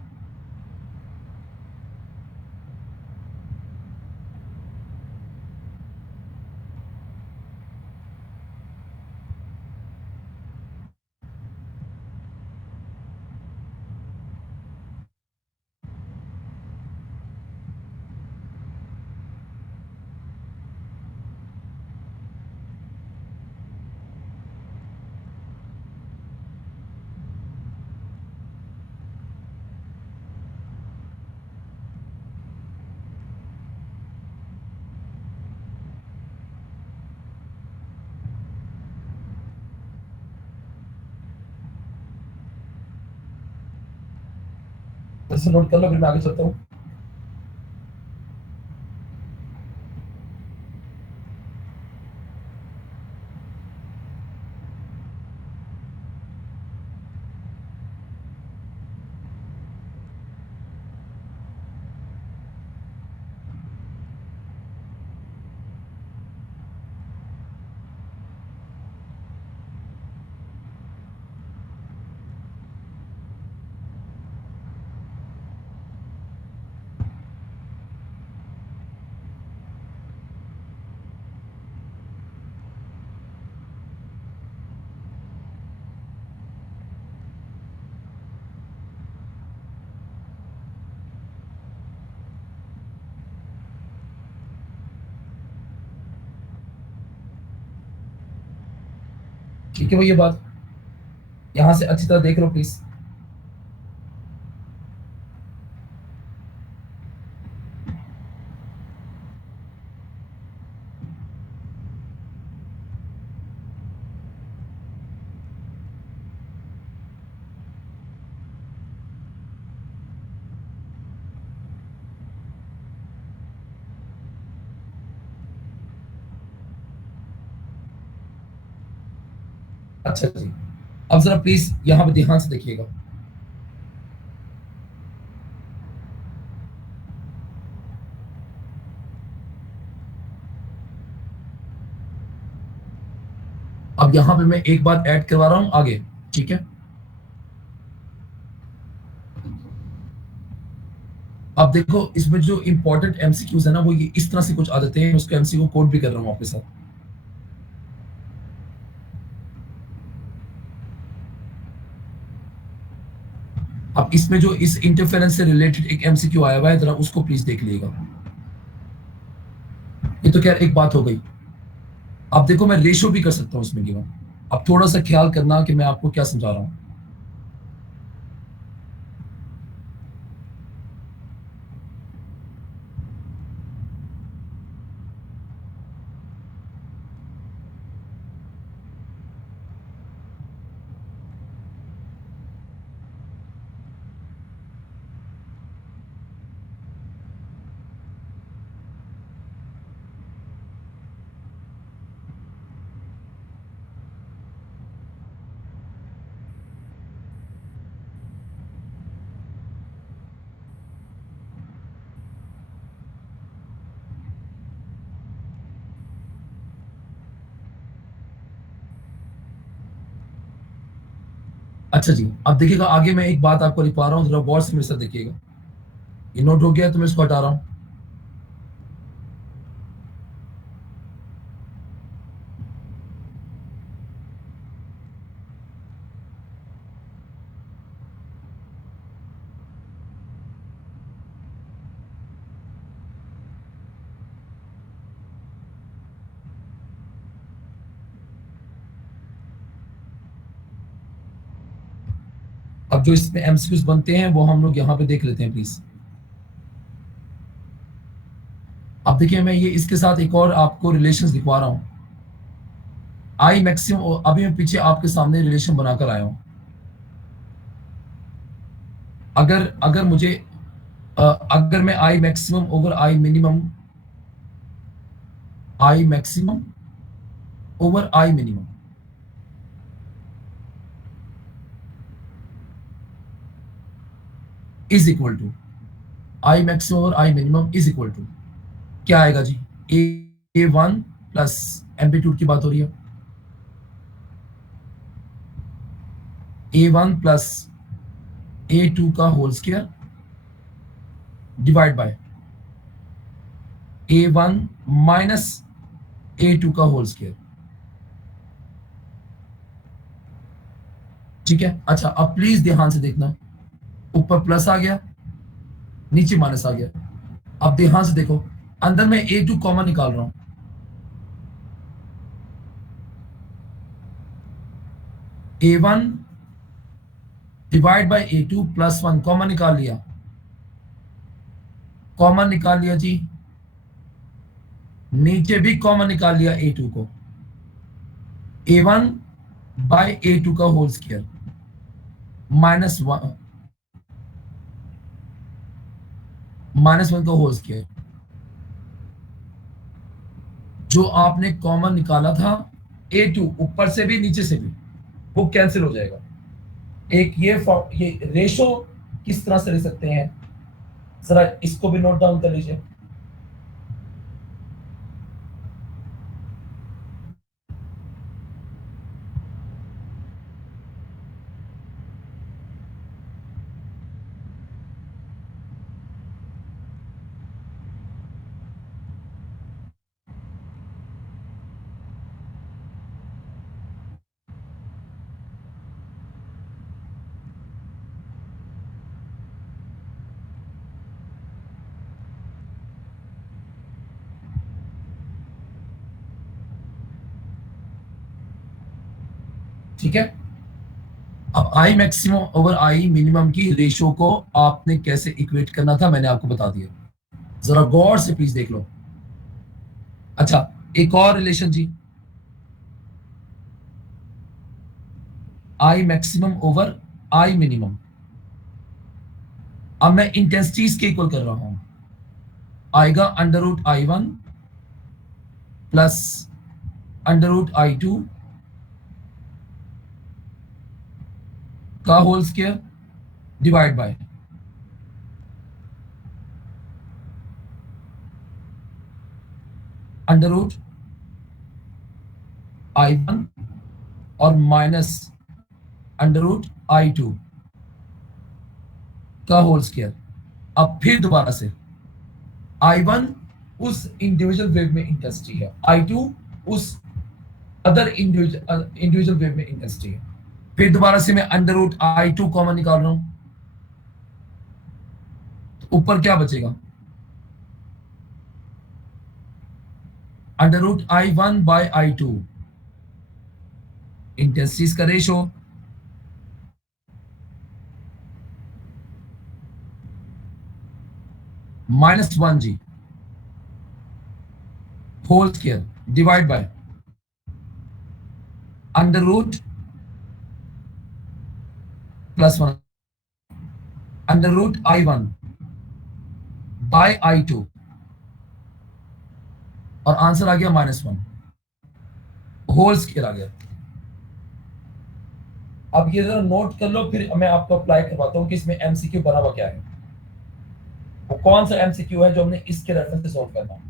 जैसे नोट कर लो, फिर मैं आगे चलता हूँ। ठीक है भाई, ये बात यहां से अच्छी तरह देख लो प्लीज। अच्छा जी, अब जरा प्लीज यहाँ पे ध्यान से देखिएगा। अब यहाँ पे मैं एक बात ऐड करवा रहा हूँ आगे, ठीक है। अब देखो इसमें जो इंपॉर्टेंट एमसीक्यूज है ना, वो ये इस तरह से कुछ आदतें हैं, उसको एमसीक्यू कोड भी कर रहा हूँ आपके साथ। अब इसमें जो इस इंटरफेरेंस से रिलेटेड एक एमसीक्यू आया हुआ है, जरा उसको प्लीज देख लीजिएगा। ये तो खैर एक बात हो गई। अब देखो मैं रेशो भी कर सकता हूँ इसमें गिवन। अब थोड़ा सा ख्याल करना कि मैं आपको क्या समझा रहा हूँ। अच्छा जी, अब देखिएगा आगे मैं एक बात आपको लिखवा रहा हूँ, जरा गौर से मेरे साथ देखिएगा। ये नोट हो गया तो मैं इसको हटा रहा हूँ। अब जो इसमें एमसीक्यूज बनते हैं वो हम लोग यहाँ पे देख लेते हैं प्लीज। अब देखिए मैं ये इसके साथ एक और आपको रिलेशंस दिखवा रहा हूँ। आई मैक्सिमम, अभी मैं पीछे आपके सामने रिलेशन बनाकर आया हूँ। अगर अगर मुझे अगर मैं I maximum over I maximum over I minimum is equal to I maximum over I minimum is equal to क्या आएगा जी? ए वन प्लस एम्पलीट्यूड की बात हो रही है, A one plus A two का whole square divide by A one minus A two का होल स्क्वायर। ठीक है। अच्छा अब प्लीज ध्यान से देखना, ऊपर प्लस आ गया, नीचे माइनस आ गया। अब ध्यान से देखो, अंदर में ए टू कॉमन निकाल रहा हूं। A one divide by A two plus one common निकाल लिया, कॉमन निकाल लिया जी। नीचे भी कॉमन निकाल लिया ए टू को, ए वन बाई ए टू का होल स्क्वायर माइनस वन का होल स्क्वायर। जो आपने कॉमन निकाला था ए टू, ऊपर से भी नीचे से भी, वो कैंसिल हो जाएगा। एक ये रेशो किस तरह से ले सकते हैं, जरा इसको भी नोट डाउन कर लीजिए। ठीक है। अब आई मैक्सिमम ओवर आई मिनिमम की रेशियो को आपने कैसे इक्वेट करना था मैंने आपको बता दिया, जरा गौर से प्लीज देख लो। अच्छा एक और रिलेशन जी, I maximum over I minimum. अब मैं इंटेंसिटीज के इक्वल कर रहा हूं, आएगा under root I one plus under root I two का whole square divide by under root I1 और माइनस अंडर रूट I2 का होल स्क्वायर। अब फिर दोबारा से I1 उस इंडिविजुअल वेव में इंटेंसिटी है, I2 उस अदर इंडिविजुअल वेव में इंटेंसिटी है। फिर दोबारा से मैं अंडर रूट I2 कॉमन निकाल रहा हूं, तो ऊपर क्या बचेगा, under root I1 by I2 intensities का ratio, -1g whole square divide by under root +1 under root I1 by I2 और आंसर आ गया -1 होल स्क्वायर आ गया। अब ये जरा नोट कर लो, फिर मैं आपको अप्लाई करवाता हूं कि इसमें एमसीक्यू बना हुआ क्या है, वो कौन सा एमसीक्यू है जो हमने इसके रेफरेंस से सॉल्व करना है।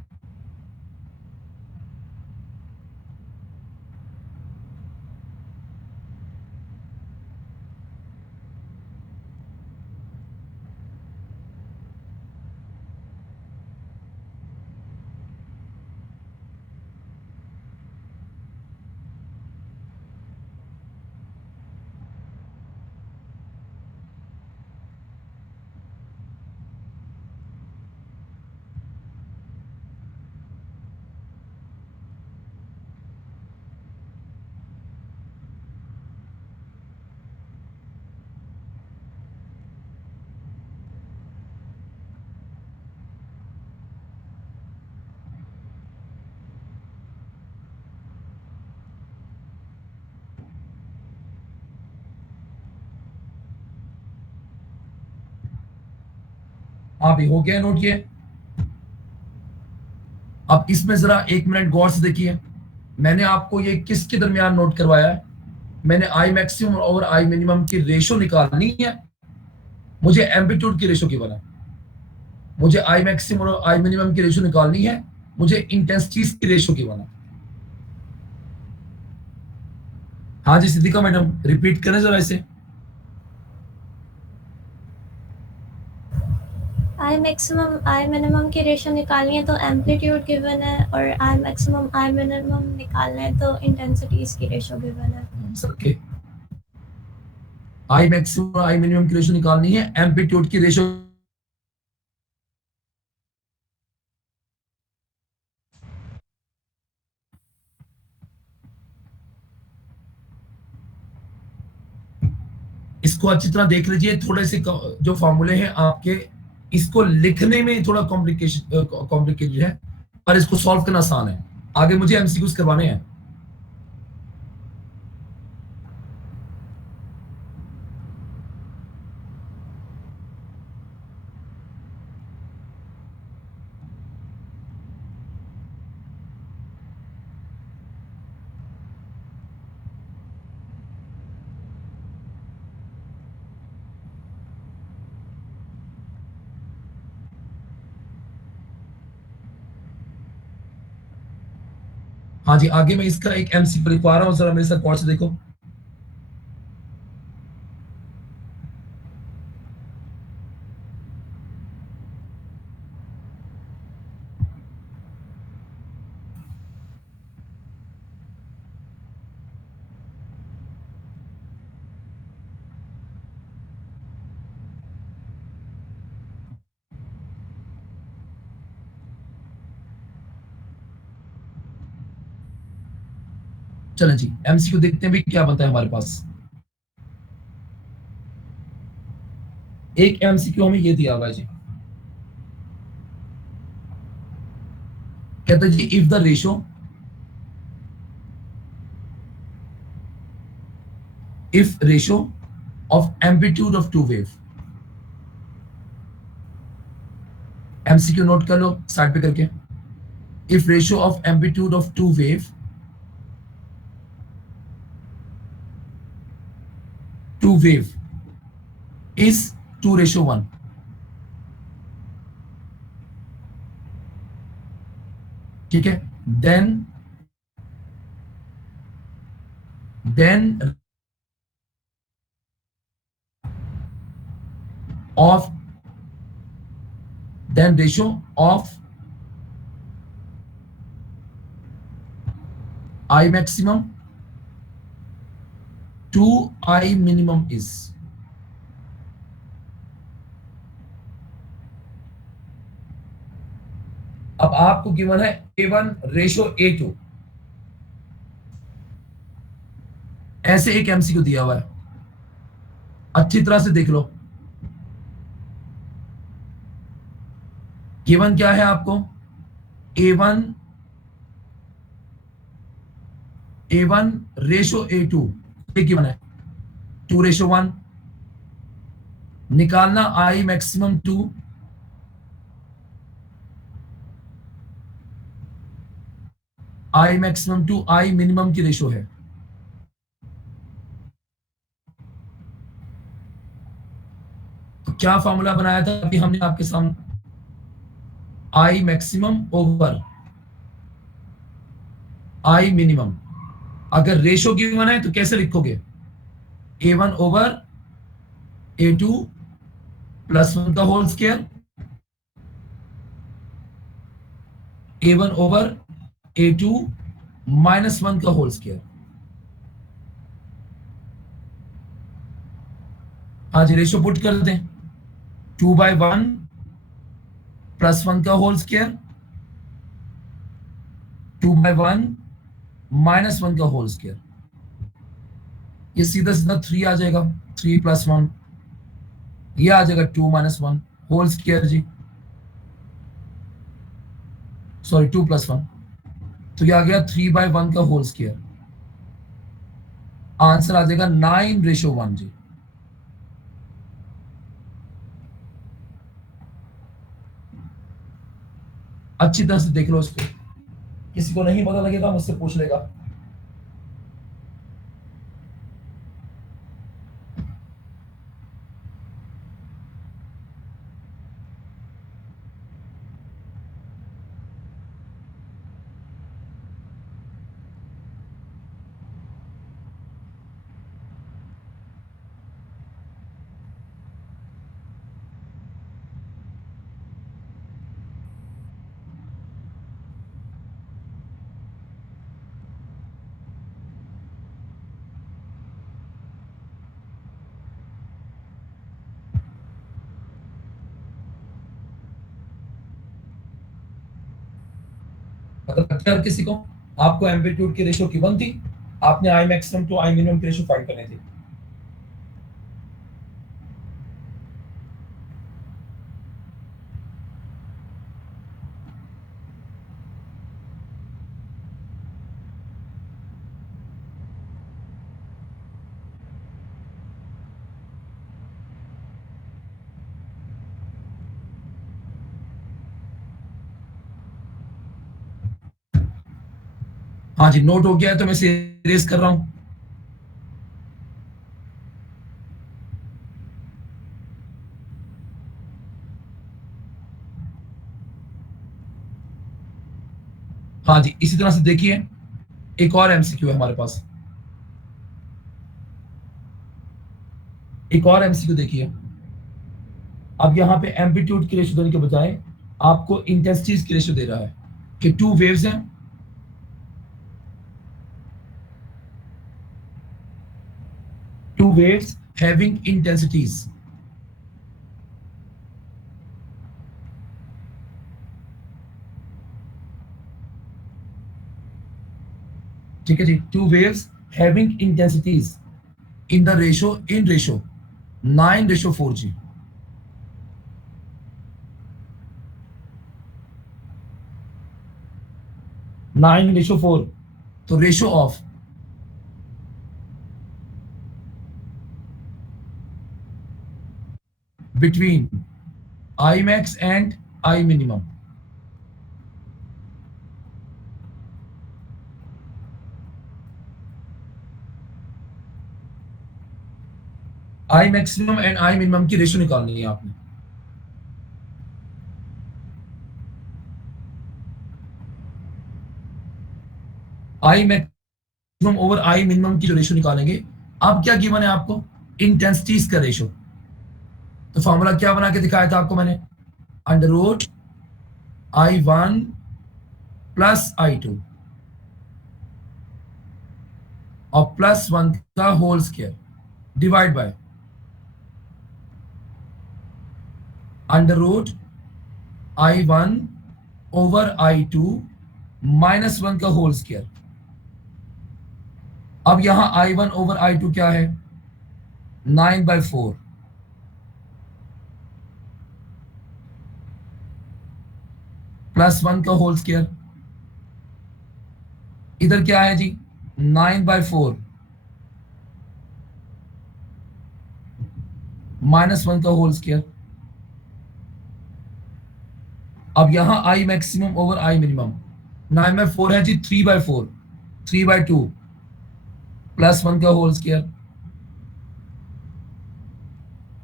हाँ भी हो गया नोट किए। अब इसमें जरा 1 मिनट गौर से देखिए, मैंने आपको ये किसके दरमियान नोट करवाया है, मैंने आई मैक्सिमम और आई मिनिमम की रेशो निकालनी है, मुझे एम्पलीट्यूड की रेशो की बना, मुझे आई मैक्सिमम और आई मिनिमम की रेशो निकालनी है, मुझे इंटेंसिटीज की रेशो की बना। हाँ जी सिद्धिका मैडम रिपीट करें जरा इसे। आई मैक्सिमम आई मिनिमम की रेशो निकालनी है तो एम्पलीट्यूड गिवन है, और आई मैक्सिमम आई मिनिमम निकालना है तो इंटेंसिटीज की रेशो गिवन है। सर के आई मैक्सिमम और आई मिनिमम की रेशो निकालनी है, एम्पलीट्यूड की रेशो इसको अच्छी तरह देख लीजिए। थोड़े से जो फॉर्मूले हैं आपके, इसको लिखने में थोड़ा कॉम्प्लिकेटेड है, पर इसको सॉल्व करना आसान है। आगे मुझे एमसीक्यूज करवाने हैं। हाँ जी आगे मैं इसका एक एमसीक्यू लिखवा रहा हूँ, जरा मेरे साथ गौर से देखो। चलें जी एमसीक्यू देखते हैं भी क्या बनता है हमारे पास। एक एमसीक्यू हमें ये दिया हुआ है जी, कहते हैं जी if the ratio of amplitude of two wave, MCQ note कर लो साइड पे करके। If ratio of amplitude of two wave is 2:1. ठीक है, then of then ratio of I maximum to I minimum is. अब आपको गिवन है A1 ratio A2, ऐसे एक एमसीक्यू दिया हुआ है, अच्छी तरह से देख लो। गिवन क्या है आपको? A1 रेशो A2 ये गिवन है 2:1। निकालना I maximum 2, I maximum to I minimum की रेशो है। तो क्या फॉर्मूला बनाया था अभी हमने आपके सामने? I maximum over I minimum. अगर रेशो गिवन है तो कैसे लिखोगे? A1 ओवर A2 प्लस 1 का whole square, A1 over A2 minus 1 का होल स्क्वायर। हाँ जी, रेशो पुट कर दें, 2/1 प्लस 1 का होल स्क्वायर, 2/1 माइनस 1 का होल स्क्वायर। ये सीधा सीधा 3 आ जाएगा, 3 + 1, ये आ जाएगा 2 - 1 होल स्क्वायर जी, सॉरी 2 + 1, तो ये आ गया 3/1 का होल स्क्वायर। आंसर आ जाएगा 9:1 जी। अच्छी तरह से देख लो इसको, किसी को नहीं पता लगेगा मुझसे पूछ लेगा। अगर किसी को आपको एम्पलीट्यूड की रेशियो गिवन थी, आपने I maximum to I minimum की रेशियो फाइंड करनी थी। हाँ जी, नोट हो गया है तो मैं इसे इरेज कर रहा हूं। हाँ जी, इसी तरह से देखिए, एक और एमसीक्यू है हमारे पास। एक और एमसीक्यू देखिए, अब यहां पे एम्पलीट्यूड की रेशियो देने के बजाय आपको इंटेंसिटीज की रेशियो दे रहा है कि 2 वेव्स हैं, टू वेव्स हैविंग इंटेंसिटीज। ठीक है जी, 2 waves having intensities in the ratio 9:4 जी। नाइन रेशो 4, तो ratio of between I max and I minimum. I maximum and I minimum की रेशियो निकालनी है आपने। I maximum over I minimum की जो रेशियो निकालेंगे, अब क्या गिवन है आपको, इंटेंसिटीज का रेशियो। तो फॉर्मूला क्या बना के दिखाया था आपको मैंने, under root I1 plus I2 और प्लस 1 का whole square divide by under root I1 over I2 minus 1 का होल स्क्वायर। अब यहां I1 ओवर I2 क्या है, 9/4 प्लस 1 का होल स्क्वायर। इधर क्या है जी, 9/4 माइनस 1 का होल स्क्वायर। अब यहां I maximum over I minimum, 9/4 है जी 3/4, 3/2 प्लस 1 का होल स्क्वायर।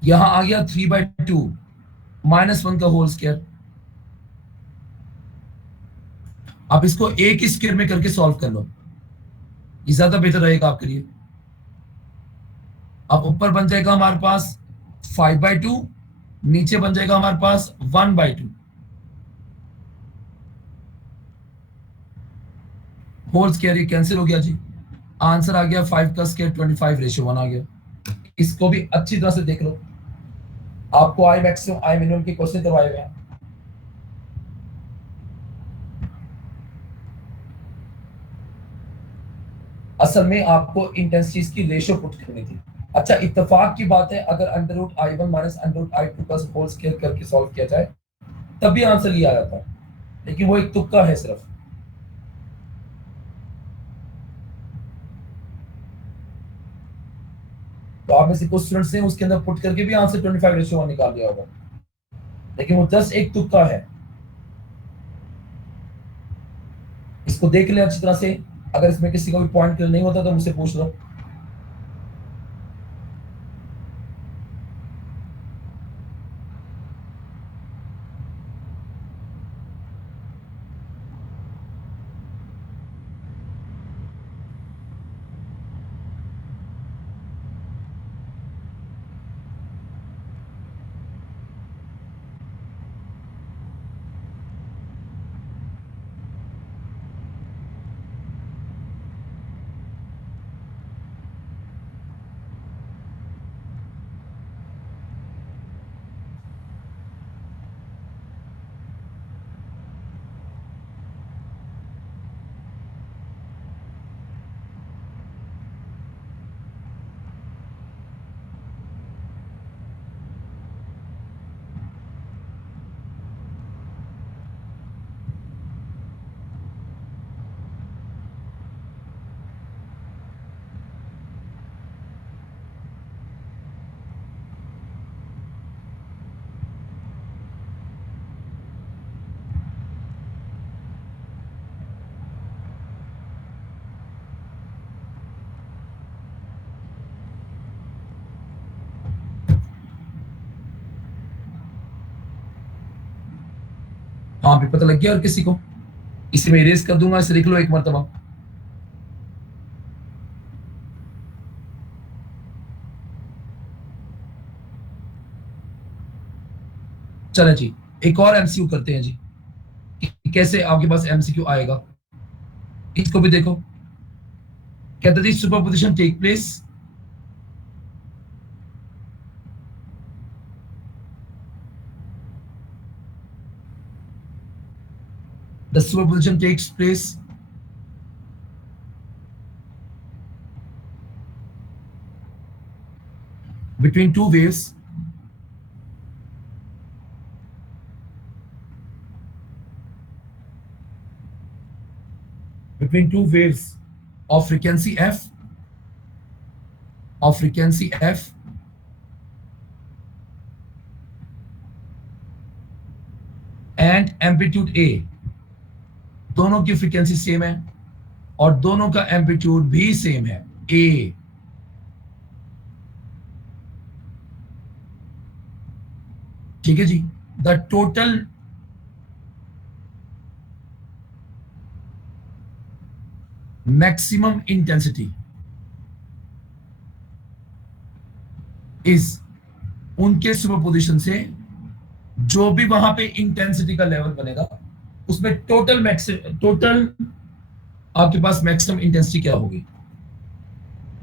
यहां आ गया 3/2 माइनस 1 का होल स्क्वायर। आप इसको एक ही स्क्वायर में करके सॉल्व कर लो, ये ज्यादा बेहतर रहेगा आपके लिए। अब ऊपर बन जाएगा हमारे पास 5/2, नीचे बन जाएगा हमारे पास 1/2 होल स्क्वायर। ये कैंसिल हो गया जी, आंसर आ गया 5 का स्क्वायर 25:1 आ गया। इसको भी अच्छी तरह से देख लो, आपको आई मैक्सिमम आई मिनिमम के क्वेश्चन करवाए हुए हैं। असल में आपको इंटेंसिटीज की रेशियो पुट करनी थी। अच्छा, इत्तेफाक की बात है, अगर under root I1 minus under root I2 का होल स्क्वायर करके सॉल्व किया जाए तब भी आंसर ये आ जाता है, लेकिन वो एक तुक्का है सिर्फ। तो आप में से कुछ स्टूडेंट्स ने उसके अंदर पुट करके भी आंसर 25:1 निकाल दिया होगा, लेकिन वो जस्ट एक तुक्का है। इसको देख ले अच्छी तरह से, अगर इसमें किसी का भी पॉइंट क्लियर नहीं होता तो मुझसे पूछ लो। हाँ भी पता लग गया और किसी को, इसे मैं इरेज कर दूंगा, इसे लिख लो एक मरतबा। चले जी, एक और एमसीक्यू करते हैं जी कि कैसे आपके पास एमसीक्यू आएगा। इसको भी देखो, कहते जी superposition take place the superposition takes place between two waves of frequency f and amplitude a। दोनों की फ्रीक्वेंसी सेम है और दोनों का एम्पलीट्यूड भी सेम है a। ठीक है जी, the total maximum intensity is, उनके सुपरपोजिशन से जो भी वहां पे इंटेंसिटी का लेवल बनेगा उसमें टोटल आपके पास मैक्सिमम इंटेंसिटी क्या होगी।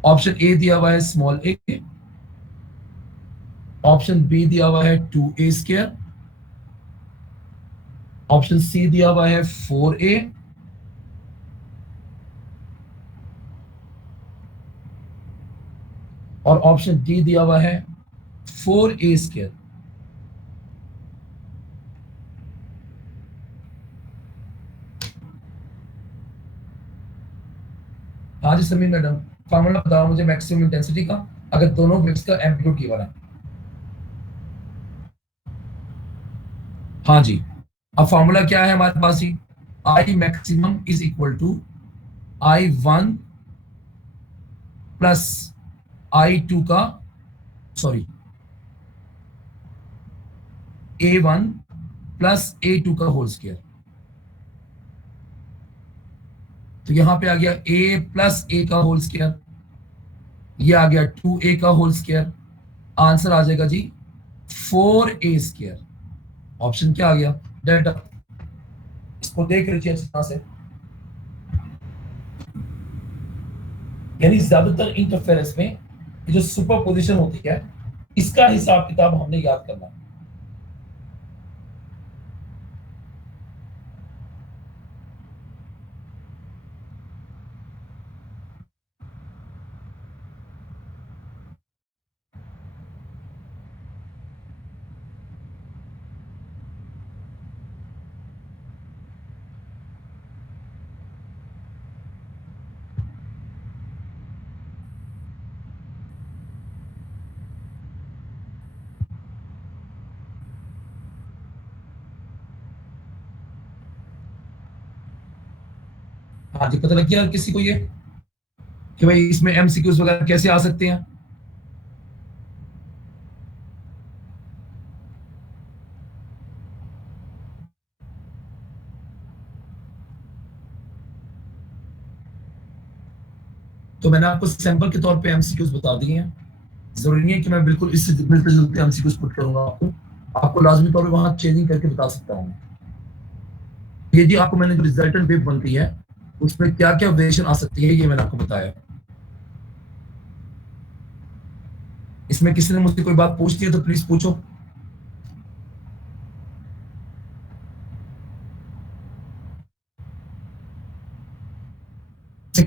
ऑप्शन ए दिया हुआ है स्मॉल ए, ऑप्शन बी दिया हुआ है 2a², ऑप्शन सी दिया हुआ है 4a, और ऑप्शन डी दिया हुआ है 4a²। हाँ जी समीर मैडम, फार्मूला बताओ मुझे मैक्सिमम इंटेंसिटी का, अगर दोनों वेव्स का एम्पलीट्यूड की वाला। हाँ जी, अब फार्मूला क्या है हमारे पास ही, I maximum is equal to I1 plus I2 का, सॉरी A1 प्लस A2 का होल स्क्वायर। तो यहां पे आ गया A प्लस A का होल स्क्वायर, ये आ गया 2A का होल स्क्वायर, आंसर आ जाएगा जी 4a²। ऑप्शन क्या आ गया डेल्टा। इसको देख लीजिए अच्छी तरह से, यानी ज्यादातर इंटरफेरेंस में ये जो सुपरपोजिशन होती है इसका हिसाब किताब हमने याद करना है। हाँ जी, पता लग गया किसी को ये कि भाई इसमें एमसीक्यूज वगैरह कैसे आ सकते हैं। तो मैंने आपको सैंपल के तौर पे एमसीक्यूज बता दिए हैं, जरूरी नहीं है कि मैं बिल्कुल इससे मिलते जुलते एमसीक्यूज पुट करूंगा आपको लाजमी तौर पे वहां चेंजिंग करके बता सकता हूँ। ये जी आपको मैंने जो रिजल्टेंट वेव बनती है उसमें क्या क्या वेरिएशन आ सकती है ये मैंने आपको बताया। इसमें किसी ने मुझसे कोई बात पूछती है तो प्लीज पूछो।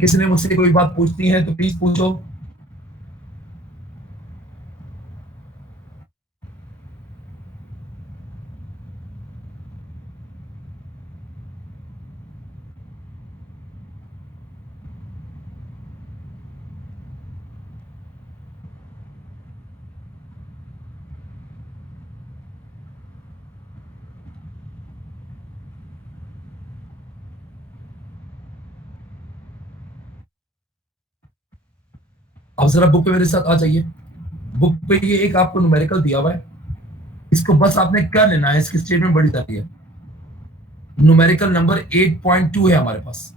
किसी ने मुझसे कोई बात पूछती है तो प्लीज पूछो। अब जरा बुक पे मेरे साथ आ जाइए। बुक पे ये एक आपको न्यूमेरिकल दिया हुआ है, इसको बस आपने कर लेना है, इसकी स्टेटमेंट बड़ी सारी है। न्यूमेरिकल नंबर 8.2 है हमारे पास।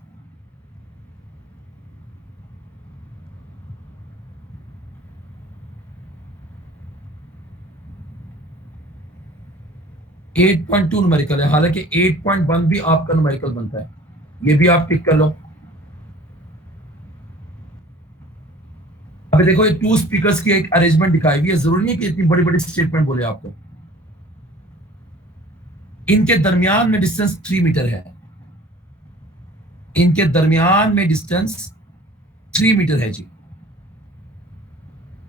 एट पॉइंट टू न्यूमेरिकल है, हालांकि 8.1 भी आपका न्यूमेरिकल बनता है, ये भी आप टिक कर लो। अभी देखो ये टू स्पीकर्स की एक अरेंजमेंट दिखाई हुई है, जरूरी नहीं कि इतनी बड़ी बड़ी स्टेटमेंट बोले आपको। इनके दरमियान में डिस्टेंस 3 मीटर है, इनके दरमियान में डिस्टेंस 3 मीटर है जी,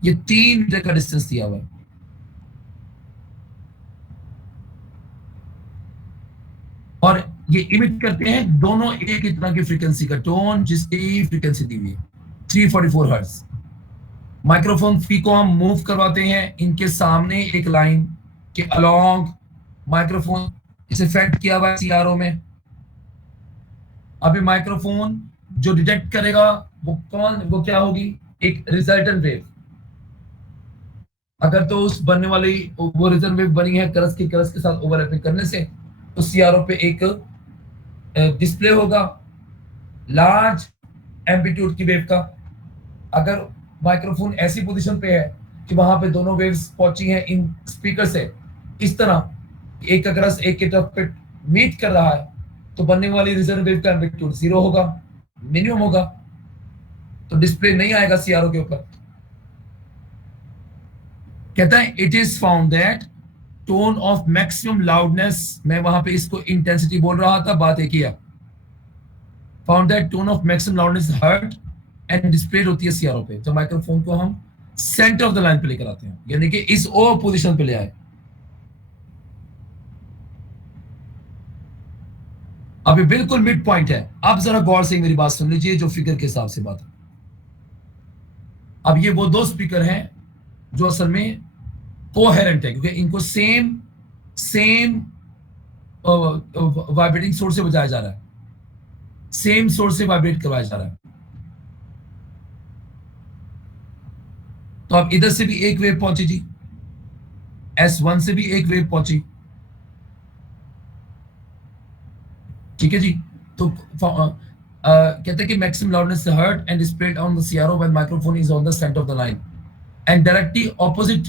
ये 3 मीटर का डिस्टेंस दिया हुआ है। और ये इमिट करते हैं दोनों एक ही तरह की फ्रीक्वेंसी का टोन, जिसकी फ्रीक्वेंसी दी हुई है 344 हर्ट्ज। माइक्रोफोन फी को हम मूव करवाते हैं इनके सामने एक लाइन के अलोंग, माइक्रोफोन इसे फेड किया हुआ है सीआरओ में। अभी माइक्रोफोन जो डिटेक्ट करेगा वो क्या होगी, एक रिजल्टेंट वेव। अगर तो उस बनने वाली वो रिजर्व वेव बनी है करस के साथ ओवरलैपिंग करने से, तो सीआरओ पे एक डिस्प्ले होगा लार्ज एम्पलीट्यूड की वेव का। अगर माइक्रोफोन ऐसी पोजीशन पे है कि वहां पे दोनों वेव्स पहुंची हैं इन स्पीकर से इस तरह, एक का क्रस एक के तरफ पे मीट कर रहा है, तो बनने वाली रिजर्व वेव का एम्पलीट्यूड 0 होगा, मिनिमम होगा, तो डिस्प्ले नहीं आएगा सीआरओ के ऊपर। कहता है it is found that tone of maximum loudness, मैं वहां पे इसको इंटेंसिटी बोल रहा था, बात एक ही है। Found that tone of maximum loudness heard and displayed होती है सीआरओ पे। तो माइक्रोफोन को हम सेंटर ऑफ द लाइन पे लेकर आते हैं, यानी कि इस ओ पोजीशन पे ले आए। अभी बिल्कुल मिड पॉइंट है। अब जरा गौर से मेरी बात सुन लीजिए, जो फिगर के हिसाब से बात है। अब ये वो दो स्पीकर हैं जो असल में कोहेरेंट है, क्योंकि इनको सेम वाइब्रेटिंग सोर्स से बजाया जा रहा है, सेम सोर्स से वाइब्रेट करवाया जा रहा है। तो अब इधर से भी एक वेव पहुंची जी, S1 से भी एक वेव पहुंची, ठीक है जी। तो कहते हैं कि maximum loudness heard and displayed on the CRO when microphone is on the centre of the line and directly opposite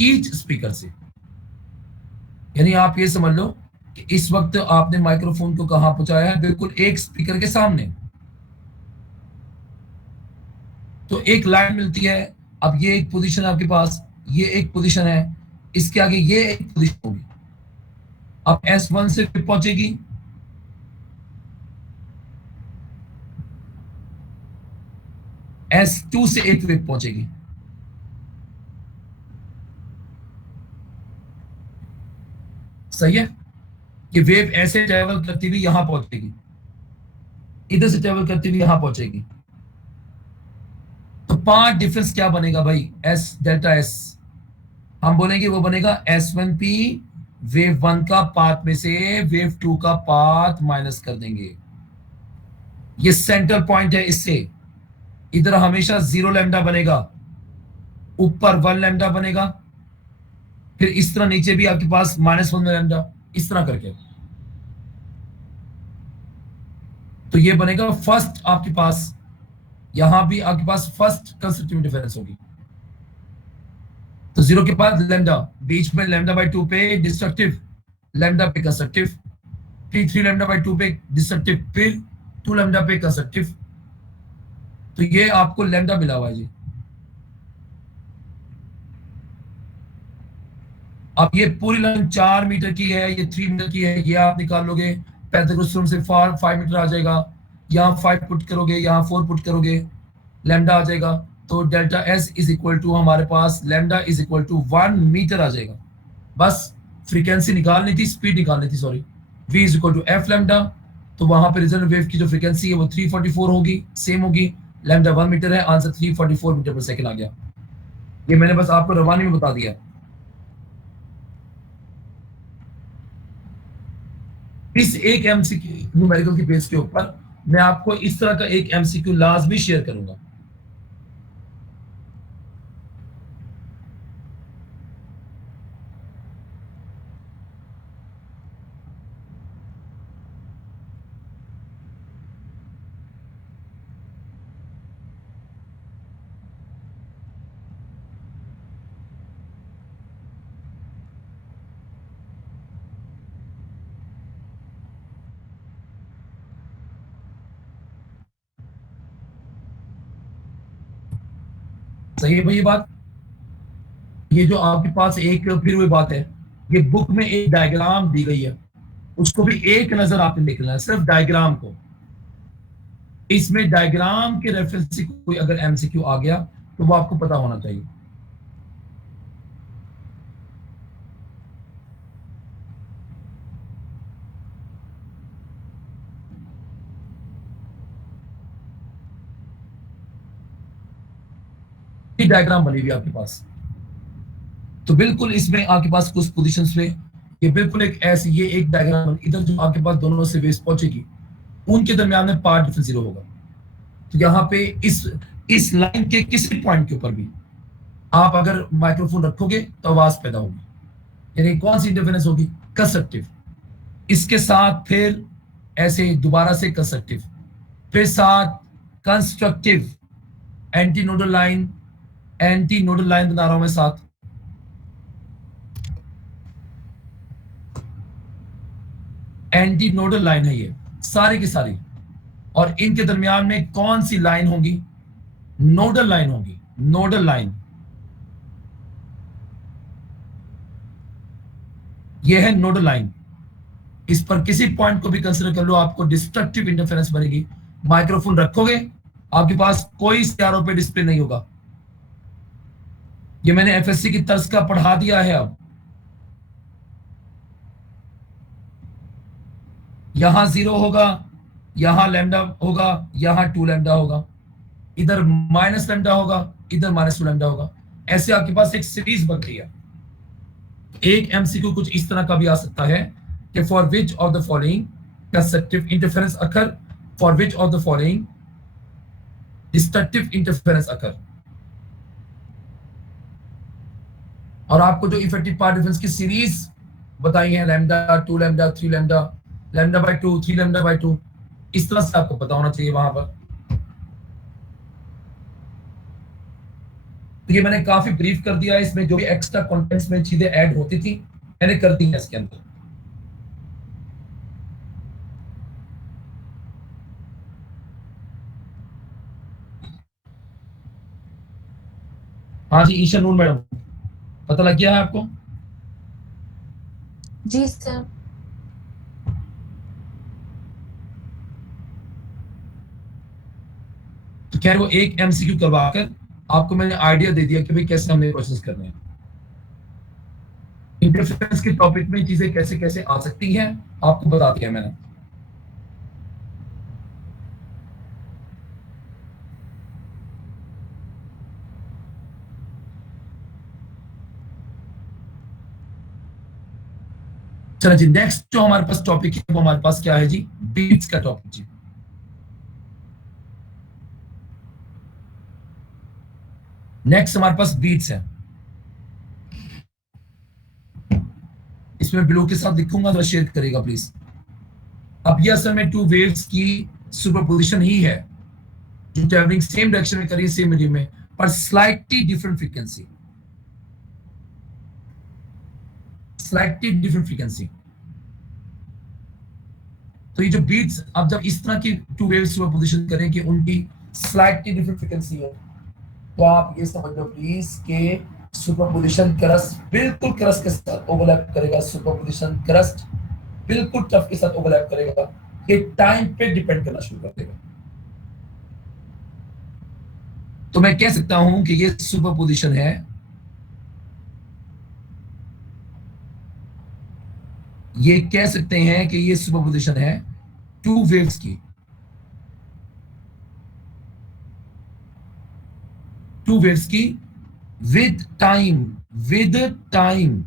each speaker से। यानी आप ये समझ लो कि इस वक्त आपने माइक्रोफोन को कहां पहुंचाया है, बिल्कुल एक स्पीकर के सामने। तो एक लाइन मिलती है। अब ये एक पोजीशन है आपके पास, ये एक पोजीशन है, इसके आगे ये एक पोजीशन होगी। अब S1 से पहुंचेगी, S2 से एक वेव पहुंचेगी, सही है। ये वेव ऐसे ट्रेवल करती हुई यहां पहुंचेगी, इधर से ट्रेवल करती हुई यहां पहुंचेगी। तो पांच डिफरेंस क्या बनेगा भाई, S डेल्टा S हम बोलेंगे वो बनेगा S1P वेव 1 का पाथ में से वेव 2 का पाथ माइनस कर देंगे। ये सेंटर पॉइंट है, इससे इधर हमेशा 0 लैम्डा बनेगा, ऊपर 1 लैम्डा बनेगा, फिर इस तरह नीचे भी आपके पास -1 लैम्डा, इस तरह करके। तो ये बनेगा फर्स्ट आपके पास, यहां भी आपके पास फर्स्ट कंस्ट्रक्टिव डिफरेंस होगी। तो 0 के बाद लैम्डा, बीच में λ/2 पे डिस्ट्रक्टिव, लैम्डा पे कंस्ट्रक्टिव, फिर 3 λ/2 पे डिस्ट्रक्टिव, फिर 2 लैम्डा पे कंस्ट्रक्टिव। तो ये आपको लैम्डा मिला हुआ है जी। अब ये पूरी लाइन 4 मीटर की है, ये 3 मीटर की है, ये आप निकाल लोगे, पैथागोरस से 5 मीटर आ जाएगा, यहाँ 5 पुट करोगे, यहाँ 4 पुट करोगे, लैम्डा आ जाएगा। तो delta S is equal to हमारे पास lambda is equal to 1 metre आ जाएगा। बस फ्रीक्वेंसी निकालनी थी, स्पीड निकालनी थी, sorry. V is equal to F lambda, तो वहां पे रिजोनेंट वेव की जो फ्रीक्वेंसी है वो 344 होगी, सेम होगी। लैम्डा 1 मीटर है, आंसर 344 मीटर पर सेकंड आ गया। ये मैंने बस आपको रवानी में बता दिया। इस एक एमसीक्यू न्यूमेरिकल की बेस के ऊपर मैं आपको इस तरह का एक एमसीक्यू लाजमी शेयर करूंगा। सही है भाई ये बात। ये जो आपके पास एक फिर वही बात है, ये बुक में एक डायग्राम दी गई है, उसको भी एक नजर आपने देखना है, सिर्फ डायग्राम को। इसमें डायग्राम के रेफरेंस से कोई अगर एमसीक्यू आ गया तो वो आपको पता होना चाहिए। डायग्राम बनी हुई आपके पास, तो बिल्कुल इसमें आपके पास कुछ पोजीशंस पे ये बिल्कुल एक ऐसी, ये एक डायग्राम इधर जो आपके पास दोनों से वेव्स पहुंचेगी, उनके दरमियान में पाथ डिफरेंस 0 होगा। तो यहाँ पे इस लाइन के किसी पॉइंट के ऊपर भी आप अगर माइक्रोफोन रखोगे तो आवाज पैदा होगी, यानी कौन सी इंटरफेरेंस होगी? कंस्ट्रक्टिव। इसके साथ फिर ऐसे दोबारा से कंस्ट्रक्टिव, फिर साथ कंस्ट्रक्टिव, एंटी नोडल लाइन बना रहा हूं मैं साथ, एंटी नोडल लाइन है ये सारी की सारी, और इनके दरमियान में कौन सी लाइन होगी? नोडल लाइन होगी, नोडल लाइन। ये है नोडल लाइन। इस पर किसी पॉइंट को भी कंसीडर कर लो, आपको डिस्ट्रक्टिव इंटरफेरेंस बनेगी। माइक्रोफोन रखोगे, आपके पास कोई सीआरओ पे डिस्प्ले नहीं होगा। ये मैंने एफएससी की तर्ज का पढ़ा दिया है। अब यहां 0 होगा, यहां लैम्डा होगा, यहां 2 लैम्डा होगा, इधर माइनस लैम्डा होगा, इधर -2 लैम्डा होगा। ऐसे आपके पास एक सीरीज बन रही है। एक एमसीक्यू कुछ इस तरह का भी आ सकता है कि for which of the following constructive interference occur, for which of the following destructive interference occur. और आपको जो इफेक्टिव पार्ट डिफरेंस की सीरीज बताई है, lambda 2 lambda 3 lambda, lambda by 2 3 lambda by 2, इस तरह से आपको पता होना चाहिए वहां पर। तो ये मैंने काफी ब्रीफ कर दिया है। इसमें जो भी एक्स्ट्रा कंटेंट्स में चीजें ऐड होती थी मैंने कर दी है इसके अंदर। हाँ जी ईशा नूर मैडम, पता लग गया है आपको? जी सर। तो खैर वो एक एमसीक्यू करवाकर आपको मैंने आइडिया दे दिया कि भाई कैसे हमने प्रोसेस करने हैं। इंटरफेरेंस के टॉपिक में चीजें कैसे कैसे आ सकती हैं आपको बता दिया मैंने। चलो जी, नेक्स्ट जो हमारे पास टॉपिक है वो हमारे पास क्या है जी? बीट्स का टॉपिक जी। नेक्स्ट हमारे पास बीट्स है। इसमें ब्लू के साथ लिखूंगा तो शेयर करेगा प्लीज। अब ये असल में 2 वेव्स की सुपरपोजिशन ही है जो ट्रैवलिंग सेम डायरेक्शन में करी, सेम मीडियम में, पर slightly different frequency, slightly different frequency. तो ये जो बीट्स, अब जब इस तरह की 2 वेव्स सुपरपोजिशन करें कि उनकी स्लाइटली डिफरेंट फ्रीक्वेंसी है, तो आप ये समझ लो प्लीज कि सुपरपोजिशन क्रस्ट बिल्कुल क्रस्ट के साथ ओवरलैप करेगा, सुपरपोजिशन क्रस्ट बिल्कुल टफ के साथ ओवरलैप करेगा। ये टाइम पे डिपेंड करना शुरू कर देगा। तो मैं कह सकता हूं कि ये सुपरपोजिशन है, ये कह सकते हैं कि ये सुपरपोजिशन है 2 वेव्स की, 2 वेव्स की विद टाइम, विद टाइम।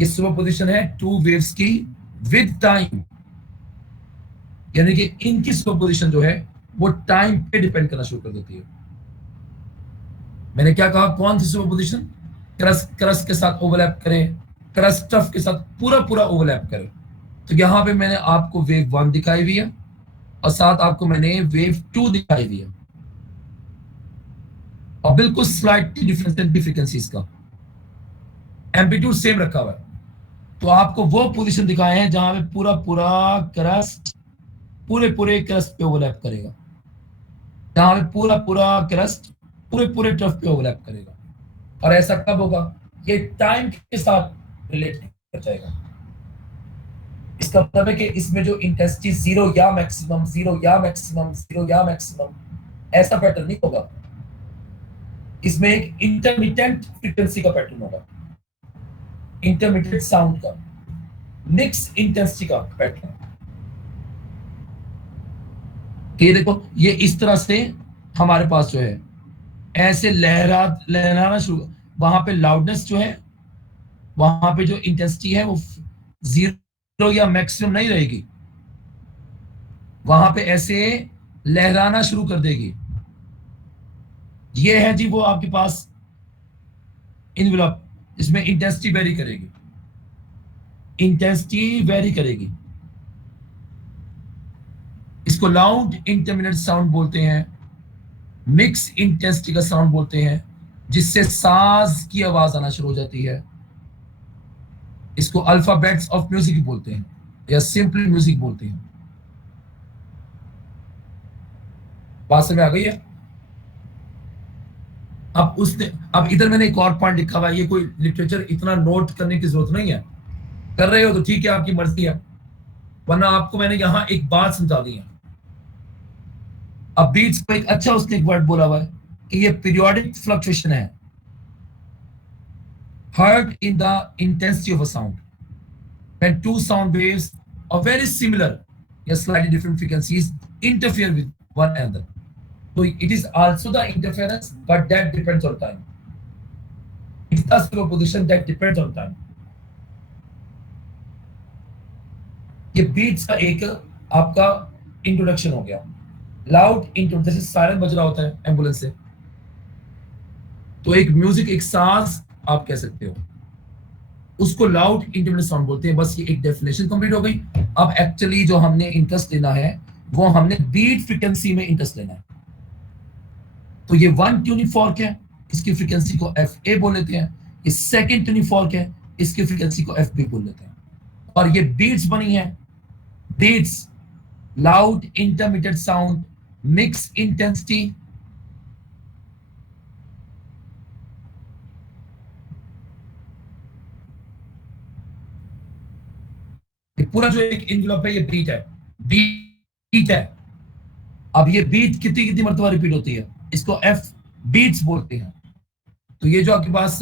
ये सुपरपोजिशन है 2 वेव्स की विद टाइम, यानी कि इनकी सुपरपोजिशन जो है वो टाइम पे डिपेंड करना शुरू कर देती है। मैंने क्या कहा? कौन सी सुपरपोजिशन? क्रस्ट क्रस्ट के साथ ओवरलैप करें, क्रस्ट टफ के साथ पूरा पूरा ओवरलैप करें। तो यहां पे मैंने आपको वेव 1 दिखाई हुई है और साथ आपको मैंने वेव 2 दिखाई हुई है, और बिल्कुल स्लाइटली डिफरेंट फ्रीक्वेंसीज का एम्पलीट्यूड सेम रखा हुआ है। तो आपको वो पोजीशन दिखाए हैं जहां पे पूरा पूरा क्रस्ट पूरे पूरे क्रस्ट पे ओवरलैप करेगा, जहां पे पूरा पूरा क्रस्ट पूरे पूरे टफ पे ओवरलैप करेगा। और ऐसा कब होगा? ये टाइम के साथ रिलेट कर जाएगा। इसका मतलब है कि इसमें जो इंटेंसिटी 0 या मैक्सिमम, 0 या मैक्सिमम, 0 या मैक्सिमम, ऐसा पैटर्न नहीं होगा। इसमें एक इंटरमिटेंट फ्रीक्वेंसी का पैटर्न होगा, इंटरमिटेंट साउंड का, मिक्स इंटेंसिटी का पैटर्न। ये देखो, ये इस तरह से हमारे पास जो है ऐसे लहराना शुरू, वहां पे लाउडनेस जो है, वहां पे जो इंटेंसिटी है वो 0 या मैक्सिमम नहीं रहेगी, वहां पे ऐसे लहराना शुरू कर देगी। ये है जी वो आपके पास इनवेलप, इसमें इंटेंसिटी वेरी करेगी, इंटेंसिटी वेरी करेगी। इसको लाउड इंटरमिनेट साउंड बोलते हैं, मिक्स इंटेंसिटी का साउंड बोलते हैं, जिससे साज की आवाज आना शुरू हो जाती है। इसको अल्फाबेट्स ऑफ म्यूजिक बोलते हैं या सिंपल म्यूजिक बोलते हैं। बात समझ आ गई है? अब इधर मैंने एक और पॉइंट लिखा हुआ है, ये कोई लिटरेचर इतना नोट करने की जरूरत नहीं है, कर रहे हो तो ठीक है, आपकी मर्जी है, वरना आपको मैंने यहां एक बात समझा दी है। अब बीट्स को एक अच्छा उसने एक वर्ड बोला हुआ है कि ये पीरियोडिक फ्लक्चुएशन है, heard in the intensity of a sound when two sound waves of very similar yet slightly different frequencies interfere with one another. So it is also the interference, but that depends on time. It's the superposition that depends on time. ये beats का एक आपका introduction हो गया। Loud intro, जैसे siren बज रहा होता है एम्बुलेंस से, तो एक म्यूजिक, एक सांस आप कह सकते हो, उसको लाउड इंटरमिनेट साउंड बोलते हैं। बस ये एक डेफिनेशन कंप्लीट हो गई। अब एक्चुअली जो हमने इंटरेस्ट लेना है वो हमने बीट फ्रीक्वेंसी में इंटरेस्ट लेना है। तो ये वन ट्यूनिंग फॉर्क है, इसकी फ्रीक्वेंसी को एफ ए बोल लेते हैं। ये सेकंड ट्यूनिंग फॉर्क है, इसकी फ्रीक्वेंसी को एफ बी बोल लेते हैं। और ये बीट्स बनी है, beats loud intermediate sound mix intensity, पूरा जो एक इनवेलप है ये बीट है, बीट है। अब ये बीट कितनी कितनी मरतबा रिपीट होती है, इसको एफ बीट्स बोलते हैं। तो ये जो आपके पास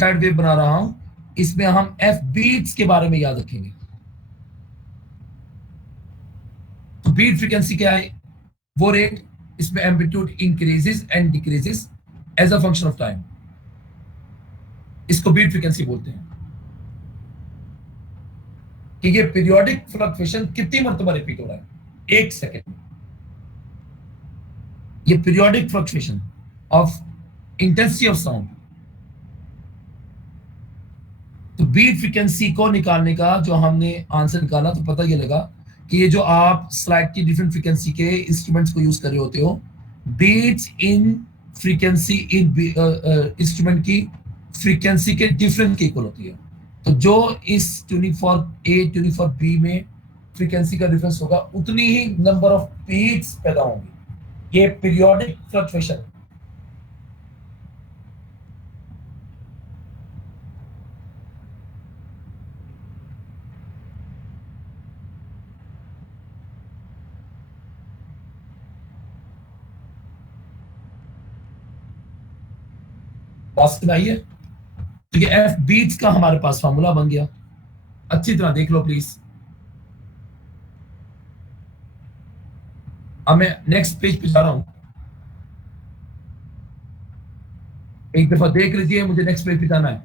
थर्ड वेव बना रहा हूं, इसमें हम एफ बीट्स के बारे में याद रखेंगे। तो बीट फ्रीक्वेंसी क्या है, वो रेट, इसमें amplitude increases and decreases as a function of time, इसको बीट फ्रीक्वेंसी बोलते हैं। कि ये पीरियोडिक फ्लक्चुएशन कितनी मरतबा रिपीट हो रहा है, एक सेकेंड। ये periodic fluctuation of intensity of sound. तो बीट फ्रीक्वेंसी को निकालने का जो हमने आंसर निकाला, तो पता ये लगा कि ये जो आप स्लाइटली डिफरेंट फ्रीक्वेंसी के इंस्ट्रूमेंट्स को यूज कर रहे होते हो, बीट्स इन फ्रीक्वेंसी इन इंस्ट्रूमेंट की फ्रीक्वेंसी के डिफरेंस के इक्वल होती है। तो जो इस tuning fork A tuning fork B में फ्रीक्वेंसी का डिफरेंस होगा, उतनी ही नंबर ऑफ बीट्स पैदा होंगी। ये पीरियोडिक फ्लक्चुएशन। बात आई है? तो ये एफ बीट्स का हमारे पास फार्मूला बन गया। अच्छी तरह देख लो प्लीज। अब मैं नेक्स्ट पेज पे जा रहा हूं, एक दफा देख लीजिए, मुझे नेक्स्ट पेज पे जाना है।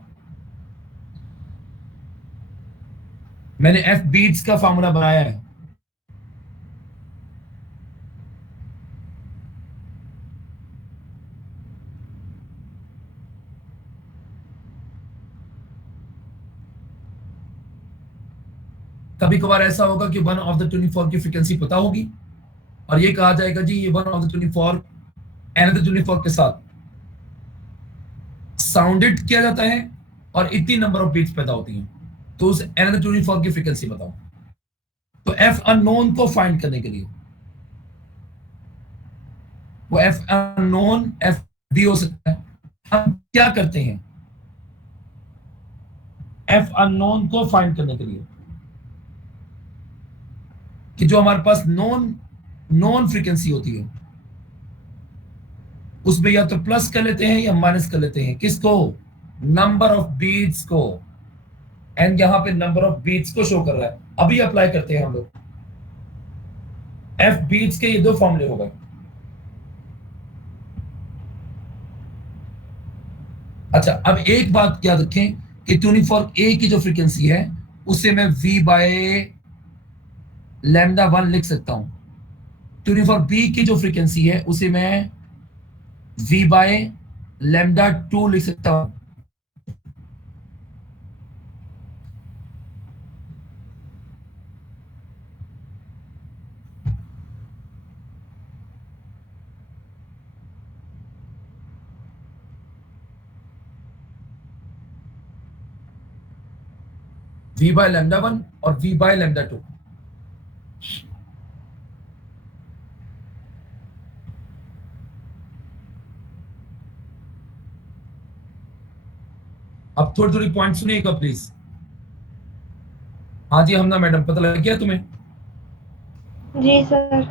मैंने एफ बीट्स का फार्मूला बनाया है। कभी कभार ऐसा होगा कि one of the tuning fork की फ्रीक्वेंसी पता होगी और ये कहा जाएगा जी ये one of the tuning fork another tuning fork के साथ साउंडेड किया जाता है और इतनी नंबर ऑफ बीट्स पैदा होती हैं, तो उस अनदर ट्यूनिंग फॉर्क की फ्रीक्वेंसी बताओ। तो एफ अननोन को फाइंड करने के लिए वो एफ अननोन एफ भी हो सकता है। हम क्या करते हैं एफ अननोन को फाइंड करने के लिए, कि जो हमारे पास नॉन फ्रीक्वेंसी होती है उसमें या तो प्लस कर लेते हैं या माइनस कर लेते हैं। किसको? नंबर ऑफ बीट्स को। एंड यहां पे नंबर ऑफ बीट्स को शो कर रहा है। अभी अप्लाई करते हैं हम लोग। एफ बीट्स के ये दो फॉर्मूले हो गए। अच्छा, अब एक बात याद रखें कि ट्यूनिंग फॉर्क ए की जो फ्रीक्वेंसी है उसे मैं v बाय λ1 लिख सकता हूं। ट्यूनिंग फॉर बी की जो फ्रीक्वेंसी है उसे मैं v बाय लैम्डा 2 लिख सकता हूं। v बाय लैम्डा 1 और v बाय लैम्डा 2। अब थोड़ी थोड़ी पॉइंट सुनिएगा प्लीज। हाँ जी हमना मैडम, पता लग गया तुम्हें? जी सर।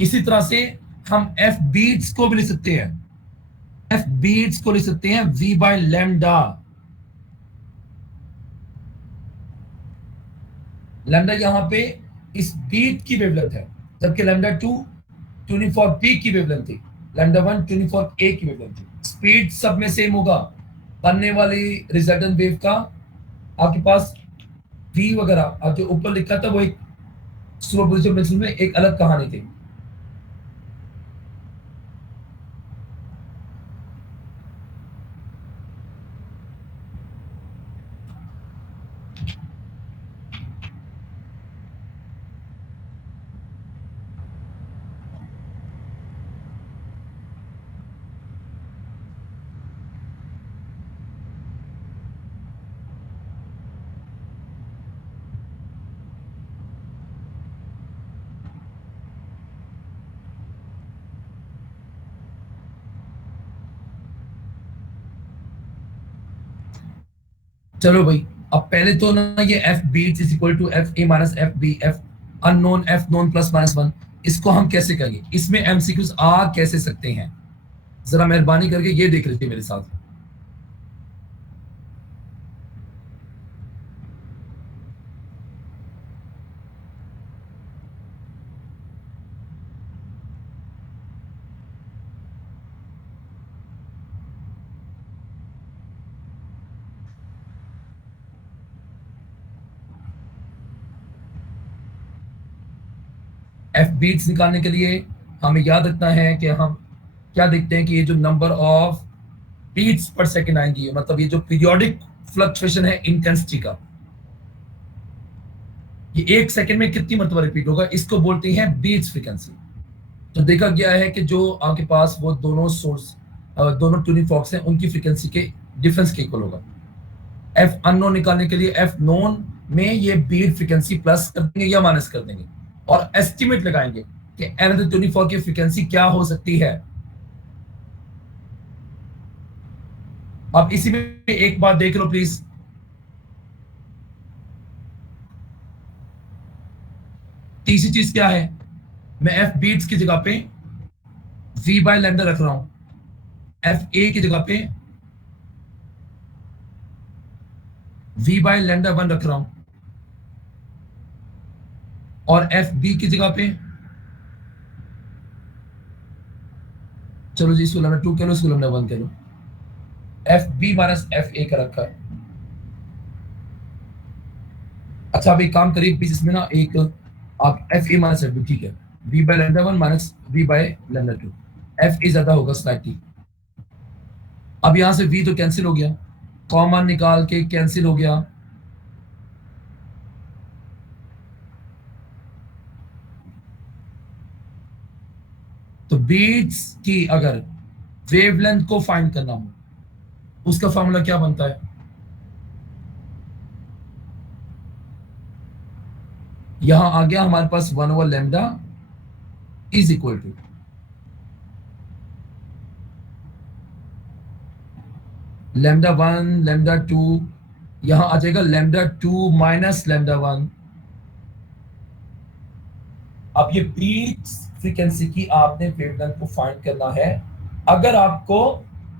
इसी तरह से हम f बीट्स को भी लिख सकते हैं। f बीट्स को लिख सकते हैं v बाय लैम्डा। लैम्डा यहां पे इस बीट की वेवलेंथ है, जबकि लैम्डा 2 ट्यूनिंग फॉर पी की वेवलेंथ थी, लैम्डा 1 ट्यूनिंग फॉर ए की वेवलेंथ थी। स्पीड सब में सेम होगा। बनने वाली रिजल्टेंट वेव का आपके पास v वगैरह अब जो ऊपर लिखा था वो एक सुपरपोजिशन में एक अलग कहानी थी। चलो भाई, अब पहले तो ना ये f beats is equal to f a minus f b f unknown f known plus minus 1, इसको हम कैसे करेंगे? इसमें एमसीक्यूज आ कैसे सकते हैं? जरा मेहरबानी करके ये देख लीजिए मेरे साथ। एफ बीट्स निकालने के लिए हमें याद रखना है कि हम क्या देखते हैं कि ये जो नंबर ऑफ बीट्स पर सेकंड आएंगी, मतलब ये जो पीरियोडिक फ्लक्चुएशन है इंटेंसिटी का, ये एक सेकंड में कितनी मरतबा रिपीट होगा, इसको बोलते हैं बीट्स फ्रीक्वेंसी। तो देखा गया है कि जो आपके पास वो दोनों सोर्स दोनों ट्यूनिंग फॉर्क्स हैं उनकी फ्रीक्वेंसी के डिफरेंस के इक्वल होगा। एफ अननोन निकालने के लिए एफ नोन में ये बीट फ्रीक्वेंसी प्लस कर देंगे या माइनस कर देंगे और एस्टिमेट लगाएंगे कि एनदर ट्यूनिंग फॉर्क की फ्रीक्वेंसी क्या हो सकती है। अब इसी में एक बात देख लो प्लीज, तीसरी चीज क्या है, मैं एफ बीट्स की जगह पे v बाय लैम्डा रख रहा हूं, एफ ए की जगह पे v बाय लैम्डा 1 रख रहा हूं और एफ बी की जगह पे चलो जी इसको लैम्डा 2 कह लो, इसको लैम्डा 1 कह लो, F B minus F A का रखा है। अच्छा अब एक काम करिए प्लीज, इसमें ना एक आप F A minus F B, ठीक है, v by lambda 1 minus v by lambda 2, F A ज्यादा होगा स्लाइटली। अब यहां से v तो कैंसिल हो गया, कॉमन निकाल के कैंसिल हो गया, तो बीट्स की अगर वेवलेंथ को फाइंड करना हो उसका फॉर्मूला क्या बनता है? यहां आ गया हमारे पास 1 over lambda is equal to lambda 1 lambda 2, यहां आ जाएगा लैम्डा 2 माइनस लैम्डा 1। अब ये बीट्स फ्रीक्वेंसी की आपने वेवलेंथ को फाइंड करना है अगर आपको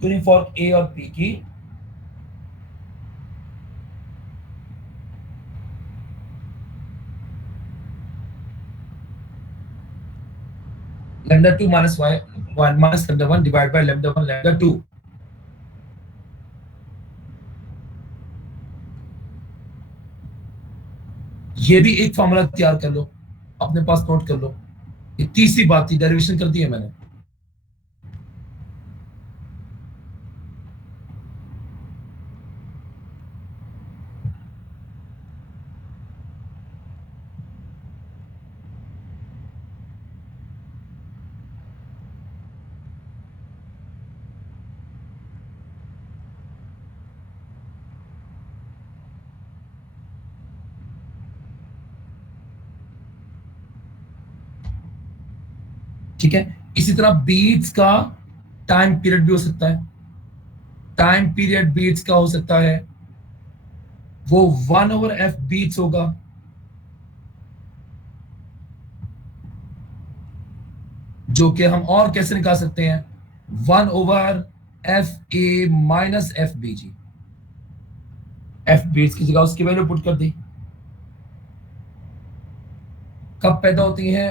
ट्यूनिंग फॉर्क ए और बी की lambda 2 minus 1 minus lambda 1 divide by lambda 1 lambda 2। ये भी एक फॉर्मूला तैयार कर लो, अपने पास नोट कर लो। ये तीसरी बात थी, डेरिवेशन कर दी है मैंने। ठीक है, इसी तरह बीट्स का टाइम पीरियड भी हो सकता है। टाइम पीरियड बीट्स का हो सकता है वो 1/f बीट्स होगा, जो कि हम और कैसे निकाल सकते हैं, 1/fa-fb। f बीट्स की जगह उसकी वैल्यू पुट कर दी। कब पैदा होती हैं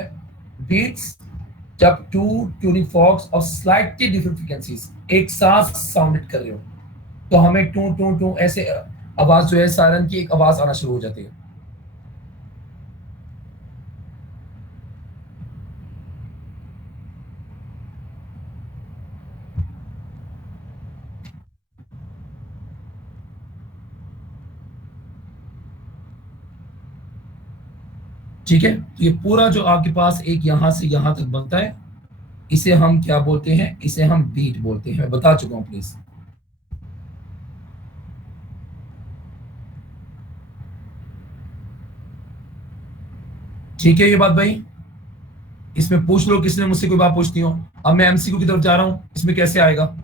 बीट्स? जब two tuning forks of slightly different frequencies एक साथ साउंडेड कर रहे हो, तो हमें टू टू टू ऐसे आवाज जो है सायरन की एक आवाज आना शुरू हो जाती है। ठीक है, तो ये पूरा जो आपके पास एक यहां से यहां तक बनता है, इसे हम क्या बोलते हैं? इसे हम बीट बोलते हैं। मैं बता चुका हूं प्लीज। ठीक है ये बात भाई, इसमें पूछ लो किसने मुझसे कोई बात पूछती हो। अब मैं एमसीक्यू की तरफ जा रहा हूं, इसमें कैसे आएगा?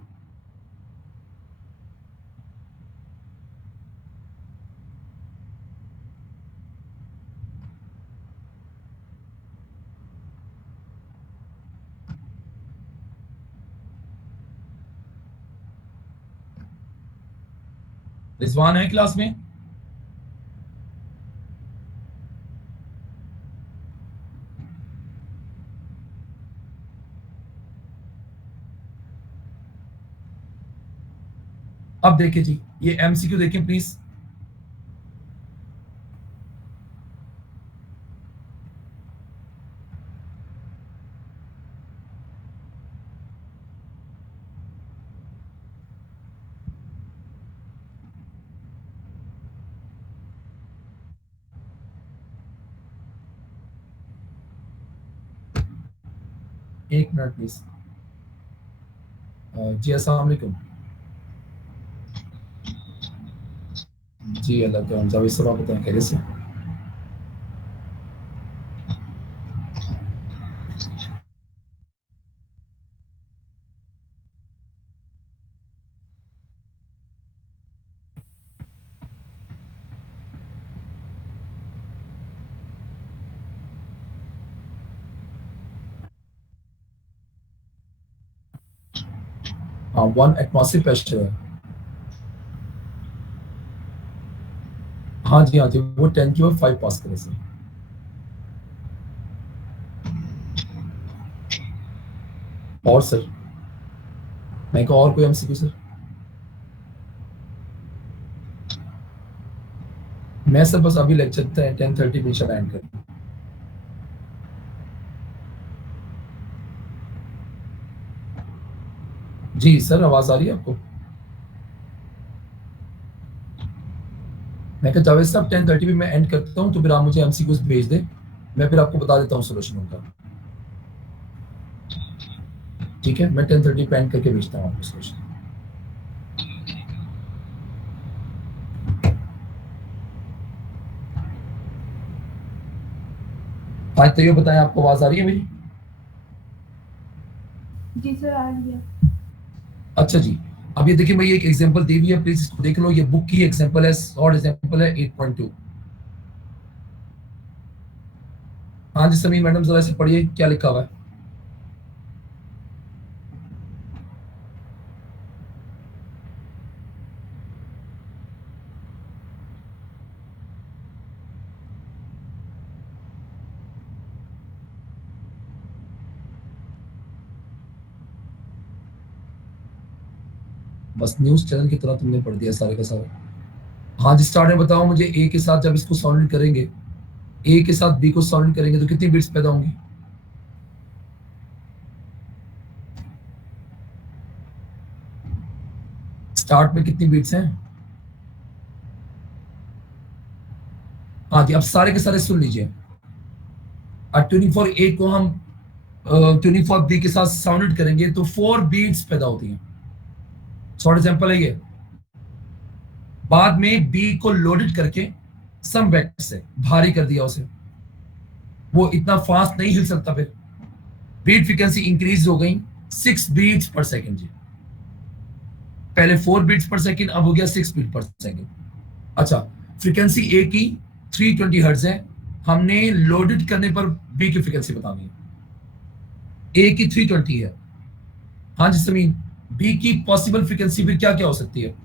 रिजवान है क्लास में? अब देखिए जी, ये एमसीक्यू देखें प्लीज। एक मिनट प्लीज। जी अस्सलाम वालेकुम। जी अल्लाह का जावेद साहब, आप बताएं कैसे से? हाँ, 1 एटमॉस्फेयर प्रेशर है। हाँ जी, हाँ जी, वो 10⁵ पास्कल है सर। और सर, मैं कहा और कोई एमसीक्यू सर? मैं सर बस अभी लेक्चर 10:30 पे शायद एंड कर। जी सर, आवाज आ रही है आपको? मैं कहा जावेद साहब 10:30 पे मैं एंड करता हूँ, तो फिर आप मुझे एमसीक्यूज भेज दें, मैं फिर आपको बता देता हूँ सोल्यूशन उनका। ठीक है, मैं 10:30 पे एंड करके भेजता हूँ आपको सोल्यूशन। आज तो ये बताएं, आपको आवाज आ रही है मेरी? जी सर, आ रही है। अच्छा जी, अब ये देखिए, मैं ये एक एग्जांपल दी हुई है, प्लीज इसको देख लो। ये बुक की एग्जांपल है, शॉर्ट एग्जांपल है 8.2। हाँ जी समी मैडम, जरा इसे पढ़िए, क्या लिखा हुआ है? बस न्यूज चैनल की तरह तुमने पढ़ दिया सारे का सारा। हाँ जी, स्टार्ट में बताओ मुझे, ए के साथ जब इसको साउंड करेंगे ए के साथ बी को साउंड करेंगे तो कितनी बीट्स पैदा होंगी? स्टार्ट में कितनी बीट्स हैं? हाँ जी, अब सारे के सारे सुन लीजिए। ट्यूनिंग फॉर ए को हम ट्यूनिंग फॉर बी के साथ साउंडेड करेंगे तो 4 बीट्स पैदा होती हैं। शॉर्ट एग्जांपल है ये। बाद में बी को लोडेड करके सम वेक्टर से भारी कर दिया उसे, वो इतना फास्ट नहीं हिल सकता, फिर बीट फ्रीक्वेंसी इंक्रीज हो गई 6 बीट्स पर सेकंड जी। पहले 4 बीट्स पर सेकंड, अब हो गया 6 बीट पर सेकंड। अच्छा, फ्रीक्वेंसी ए की 320 हर्ट्ज है, हमने लोडेड करने पर बी की फ्रीक्वेंसी बतानी है। ए की 320 है। हाँ जी समीन, बी की पॉसिबल फ्रीक्वेंसी फिर क्या क्या हो सकती है?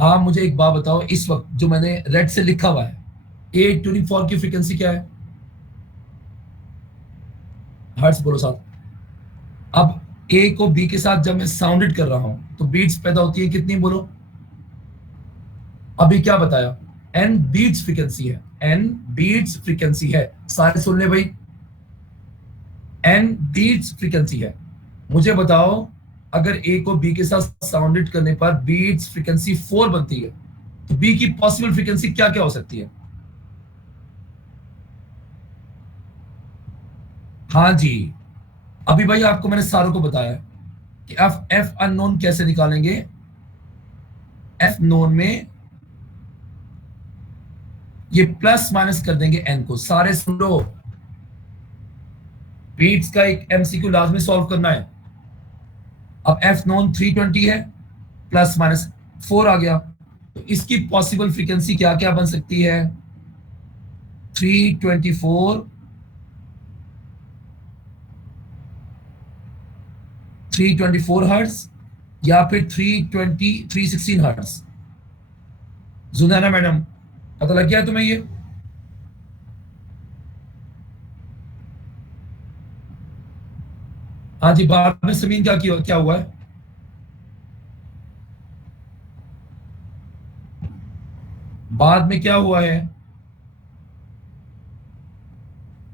आप मुझे एक बात बताओ, इस वक्त जो मैंने रेड से लिखा हुआ है, ए ट्यूनिंग फॉर्क की फ्रीक्वेंसी क्या है? हर्ट्ज बोलो साथ। अब ए को बी के साथ जब मैं साउंडेड कर रहा हूं तो बीट्स पैदा होती है कितनी, बोलो? अभी क्या बताया? एन बीट्स फ्रीक्वेंसी है, एन बीट्स फ्रीक्वेंसी है। सारे सुन ले भाई, एन बीट्स फ्रीक्वेंसी है। मुझे बताओ, अगर ए को बी के साथ साउंडेड करने पर बीट्स फ्रीक्वेंसी 4 बनती है तो बी की पॉसिबल फ्रीक्वेंसी क्या क्या हो सकती है? हाँ जी, अभी भाई आपको मैंने सारों को बताया कि एफ अननोन कैसे निकालेंगे। एफ नोन में ये प्लस माइनस कर देंगे एन को। सारे सुन लो, बीट्स का एक एमसीक्यू लाजमी सॉल्व करना है। अब एफ नोन 320 है, प्लस माइनस 4 आ गया, तो इसकी पॉसिबल फ्रीक्वेंसी क्या क्या बन सकती है? 324 हर्ट्ज या फिर 316 हर्ट्ज। जुनैना मैडम, पता लग गया तुम्हें ये? हाँ जी, बाद में समीन क्या हुआ है? बाद में क्या हुआ है?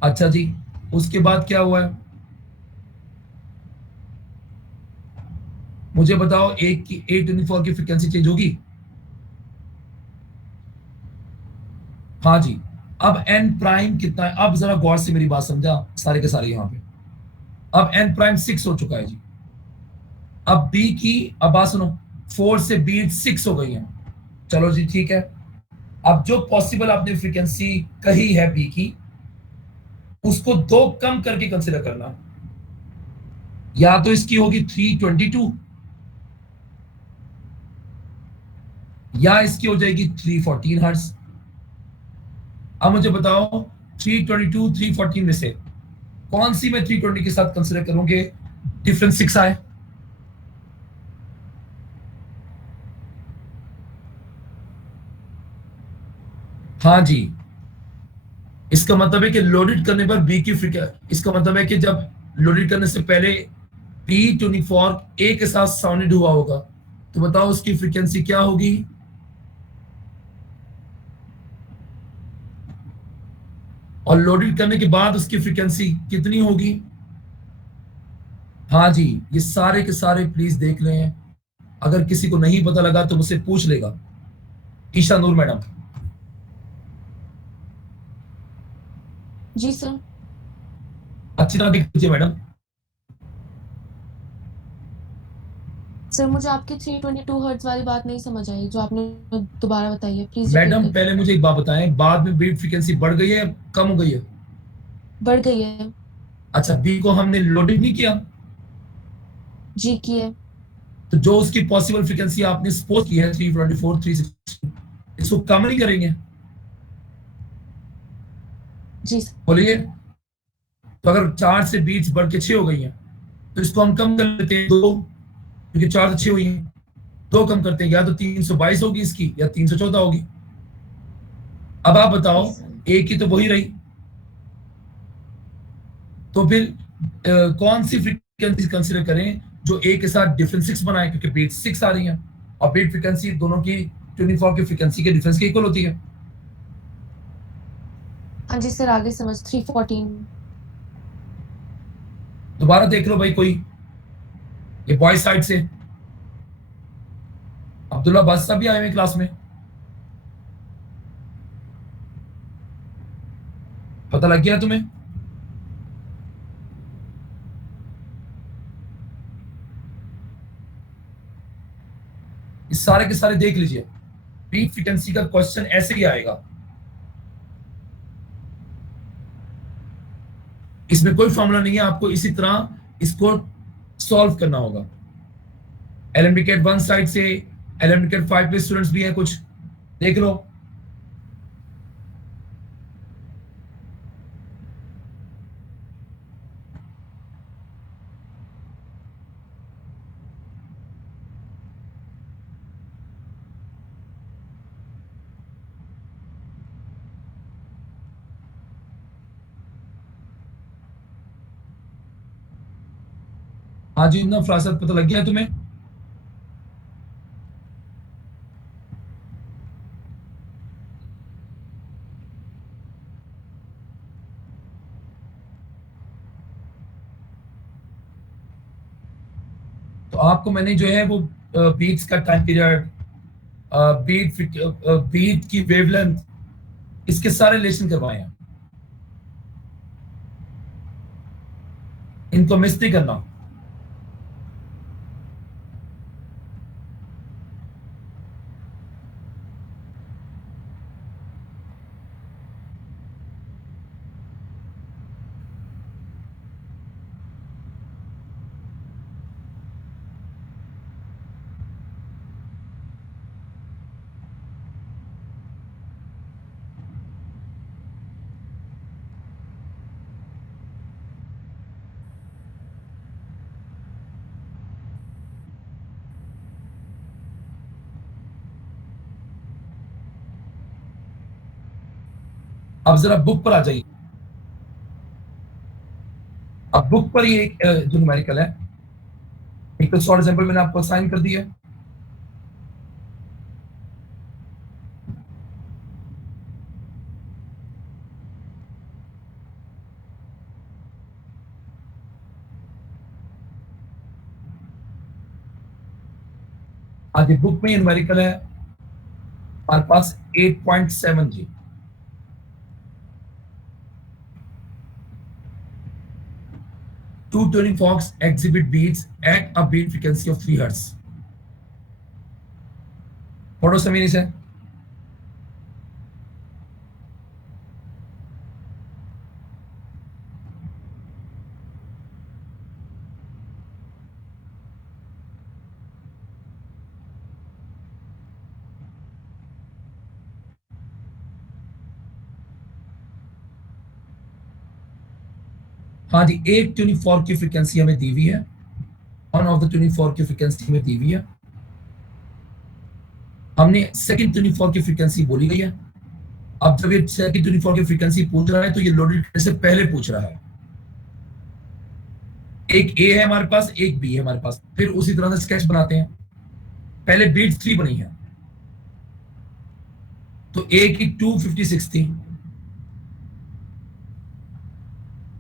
अच्छा जी, उसके बाद क्या हुआ है मुझे बताओ। एक की 824 की फ्रीक्वेंसी चेंज होगी? हाँ जी। अब एन प्राइम कितना है? अब जरा गौर से मेरी बात समझा सारे के सारे यहां पे। अब एन प्राइम 6 हो चुका है जी। अब बी की, अब बात सुनो, 4 से बीट 6 हो गई है। चलो जी ठीक है। अब जो पॉसिबल आपने फ्रीक्वेंसी कही है बी की, उसको 2 कम करके कंसिडर करना। या तो इसकी होगी 322 या इसकी हो जाएगी 314 हर्ट्ज। अब मुझे बताओ 322 314 में से कौन सी मैं 320 के साथ कंसिडर करूंगे डिफरेंस 6 आए? हाँ जी, इसका मतलब है कि लोडेड करने पर बी की फ्रीक्वेंसी, इसका मतलब है कि जब लोडेड करने से पहले बी ट्यूनिंग फॉर्क ए के साथ साउंडेड हुआ होगा, तो बताओ उसकी फ्रीक्वेंसी क्या होगी? और लोडेड करने के बाद उसकी फ्रीक्वेंसी कितनी होगी? हाँ जी, ये सारे के सारे प्लीज देख लें। अगर किसी को नहीं पता लगा तो मुझसे पूछ लेगा। ईशा नूर मैडम। जी सर। अच्छी तरह देख लीजिए मैडम। सर मुझे आपकी 322 हर्ट्ज वाली बात नहीं समझ आई जो आपने दोबारा बताई है, प्लीज। मैडम पहले मुझे एक बात बताएं, बाद में बीट फ्रीक्वेंसी बढ़ गई है कम हो गई है? बढ़ गई है। अच्छा, बी को हमने लोडेड नहीं किया? जी की है। तो जो उसकी पॉसिबल फ्रीक्वेंसी आपने सपोज की है 324 316, इसको कम नहीं करेंगे? जी सर। बोलिए। तो अगर 4 से बीट्स बढ़ के 6 हो गई हैं तो इसको हम कम कर लेते हैं 2, क्योंकि 4 से 6 हुई हैं, 2 कम करते हैं, या तो 322 होगी इसकी या 314 होगी। अब आप बताओ, ए की तो वही रही, तो फिर कौन सी फ्रीक्वेंसी फ्रीक्वेंसी कंसीडर करें जो ए के साथ डिफरेंस 6 बनाए, क्योंकि बीट 6 आ रही है और बीट फ्रीक्वेंसी दोनों की ट्यूनिंग फॉर्क की फ्रीक्वेंसी के डिफरेंस के इक्वल होती है। हाँ जी सर, आगे समझ 314। दोबारा देख लो भाई, कोई ये बॉय साइड से अब्दुल्ला बादशाह भी आए हुए क्लास में, पता लग गया तुम्हें? इस सारे के सारे देख लीजिए, बीट फ्रीक्वेंसी का क्वेश्चन ऐसे ही आएगा, इसमें कोई फॉर्मूला नहीं है, आपको इसी तरह इसको सॉल्व करना होगा। एलएमडी 1 साइड से एलएमडी 5 के स्टूडेंट्स भी हैं कुछ, देख लो। हाँ जी, इतना फरासत पता लग गया तुम्हें? तो आपको मैंने जो है वो बीट्स का टाइम पीरियड, बीट की वेवलेंथ, इसके सारे रिलेशन करवाए हैं, इनको मिस नहीं करना। अब जरा बुक पर आ जाइए। अब बुक पर ये जो न्यूमेरिकल है, एक तो शॉर्ट एग्जांपल मैंने आपको असाइन कर दिया। आज ये बुक में न्यूमेरिकल है हमारे पास 8.7 जी। Two tuning forks exhibit beats at a beat frequency of 3 Hz. पढ़ो समीर इसे। हाँ जी, एक ट्यूनिंग फॉर्क की फ्रीक्वेंसी हमें दी हुई है, one of the tuning fork की फ्रीक्वेंसी हमें दी हुई है, हमने सेकंड ट्यूनिंग फॉर्क की फ्रीक्वेंसी बोली गई है। अब जब ये सेकंड ट्यूनिंग फॉर्क की फ्रीक्वेंसी पूछ रहा है तो ये लोडेड करने से पहले पूछ रहा है। एक ए है हमारे पास, एक बी है हमारे पास, फिर उसी तरह से स्केच बनाते हैं। पहले बीट 3 बनी है, तो ए की 256 थी,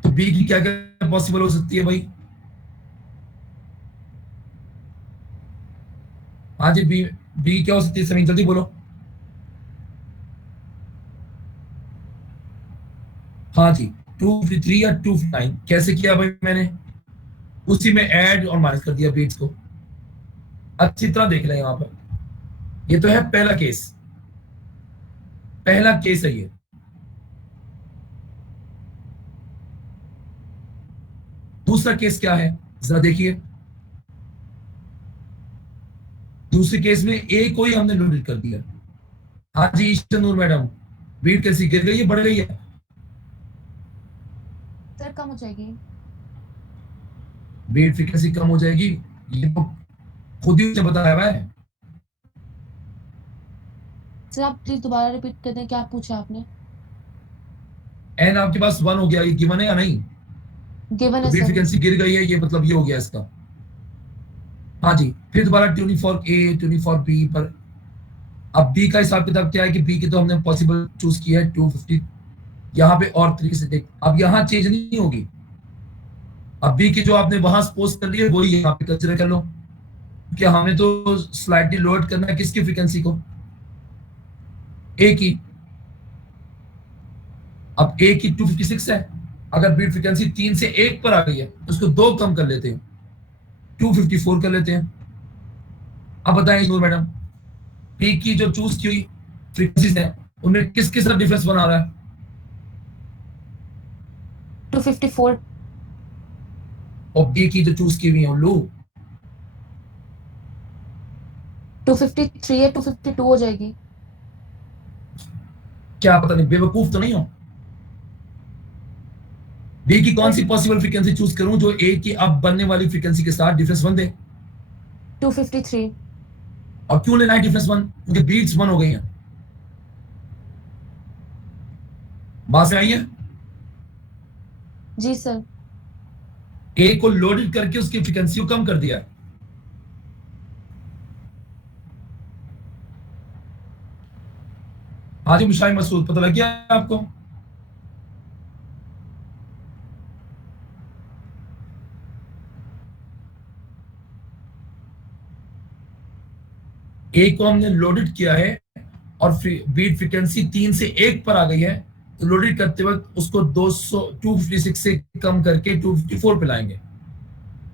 तो बी की क्या क्या पॉसिबल हो सकती है भाई? हाँ जी, बी क्या हो सकती है समीर, जल्दी बोलो। हाँ जी, 253 या 259 कैसे किया भाई मैंने? उसी में ऐड और माइनस कर दिया बीट्स को। अच्छी तरह देख लें यहां पर, ये तो है पहला केस, पहला केस है ये। दूसरा केस क्या है जरा देखिए। दूसरे केस में ए को ही हमने लोडेड कर दिया। हाँ जी ईशनूर मैडम, बीट कैसी गिर गई है, बढ़ गई है? सर कम हो जाएगी। बीट फ्रीक्वेंसी कम हो जाएगी, ये तो खुद ही मुझे बताया हुआ है। सर आप प्लीज दोबारा रिपीट कर दें, क्या पूछा आपने? एन आपके पास 1 हो गया, ये गिवन है या नहीं? गिवन तो है बीट सर। फ्रीक्वेंसी गिर गई है, ये मतलब ये हो गया इसका। हाँ जी, फिर दोबारा tuning fork A, tuning fork B पर। अब बी का हिसाब किताब क्या है कि बी की तो हमने पॉसिबल चूज किया है 250, यहाँ पे और तरीके से देख, अब यहाँ चेंज नहीं होगी। अब बी की जो आपने वहां सपोज कर लिया वही यहाँ पे कंसिडर कर लो, कि हमें तो स्लाइडली लोड करना है किसकी फ्रीक्वेंसी को, ए की। अब ए की 256 है, अगर बीट फ्रीक्वेंसी 3 से 1 पर आ गई है तो उसको 2 कम कर लेते हैं, 254 कर लेते हैं। अब बताएं नूर मैडम, पी की जो चूज की हुई फ्रीक्वेंसीज है उनमें किस किस तरह डिफरेंस बना रहा है? 254। और बी की जो चूज की हुई है लो 253 है, 252 हो जाएगी। क्या पता नहीं, बेवकूफ तो नहीं हो। बी की कौन सी पॉसिबल फ्रीक्वेंसी चूज करूं जो ए की अब बनने वाली फ्रीक्वेंसी के साथ डिफरेंस वन दे? 253। और क्यों लेना है डिफरेंस वन? क्योंकि बीट्स वन हो गई हैं। बात से आई है? जी सर। ए को लोडेड करके उसकी फ्रीक्वेंसी को कम कर दिया है। हाजी मुशाई मसूद, पता लग गया आपको? ए को हमने लोडेड किया है और बीट फ्रीक्वेंसी 3 से 1 पर आ गई है, तो लोडेड करते वक्त उसको 256 से कम करके 254 पे लाएंगे।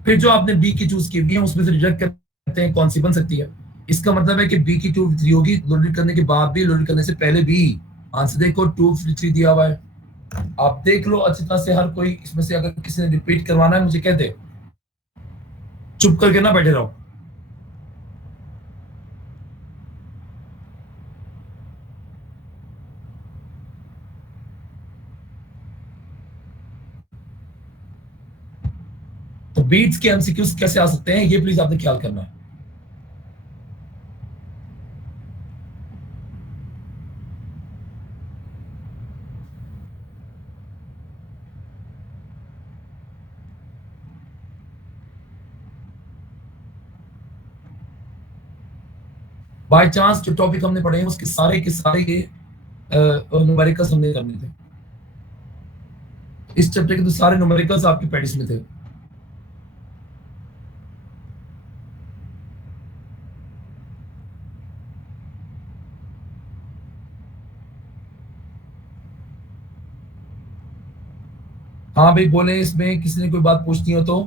फिर जो आपने बी की चूज की है उसमें से डिडक्ट करते हैं कौन सी बन सकती है। इसका मतलब है कि बी की 253 होगी लोडेड करने के बाद भी, लोडेड करने से पहले भी। आंसर देखो 253 दिया हुआ है। आप देख लो अच्छी तरह से, हर कोई इसमें से अगर किसी ने रिपीट करवाना है मुझे कह दे, चुप करके ना बैठे रहो। तो बीट्स के एमसीक्यूज कैसे आ सकते हैं ये प्लीज आपने ख्याल करना है। बाय चांस जो टॉपिक हमने पढ़े हैं उसके सारे के सारे ये न्यूमेरिकल्स हमने करने थे। इस चैप्टर के तो सारे न्यूमेरिकल्स आपकी प्रैक्टिस में थे। हाँ भाई बोले, इसमें किसी ने कोई बात पूछनी हो तो।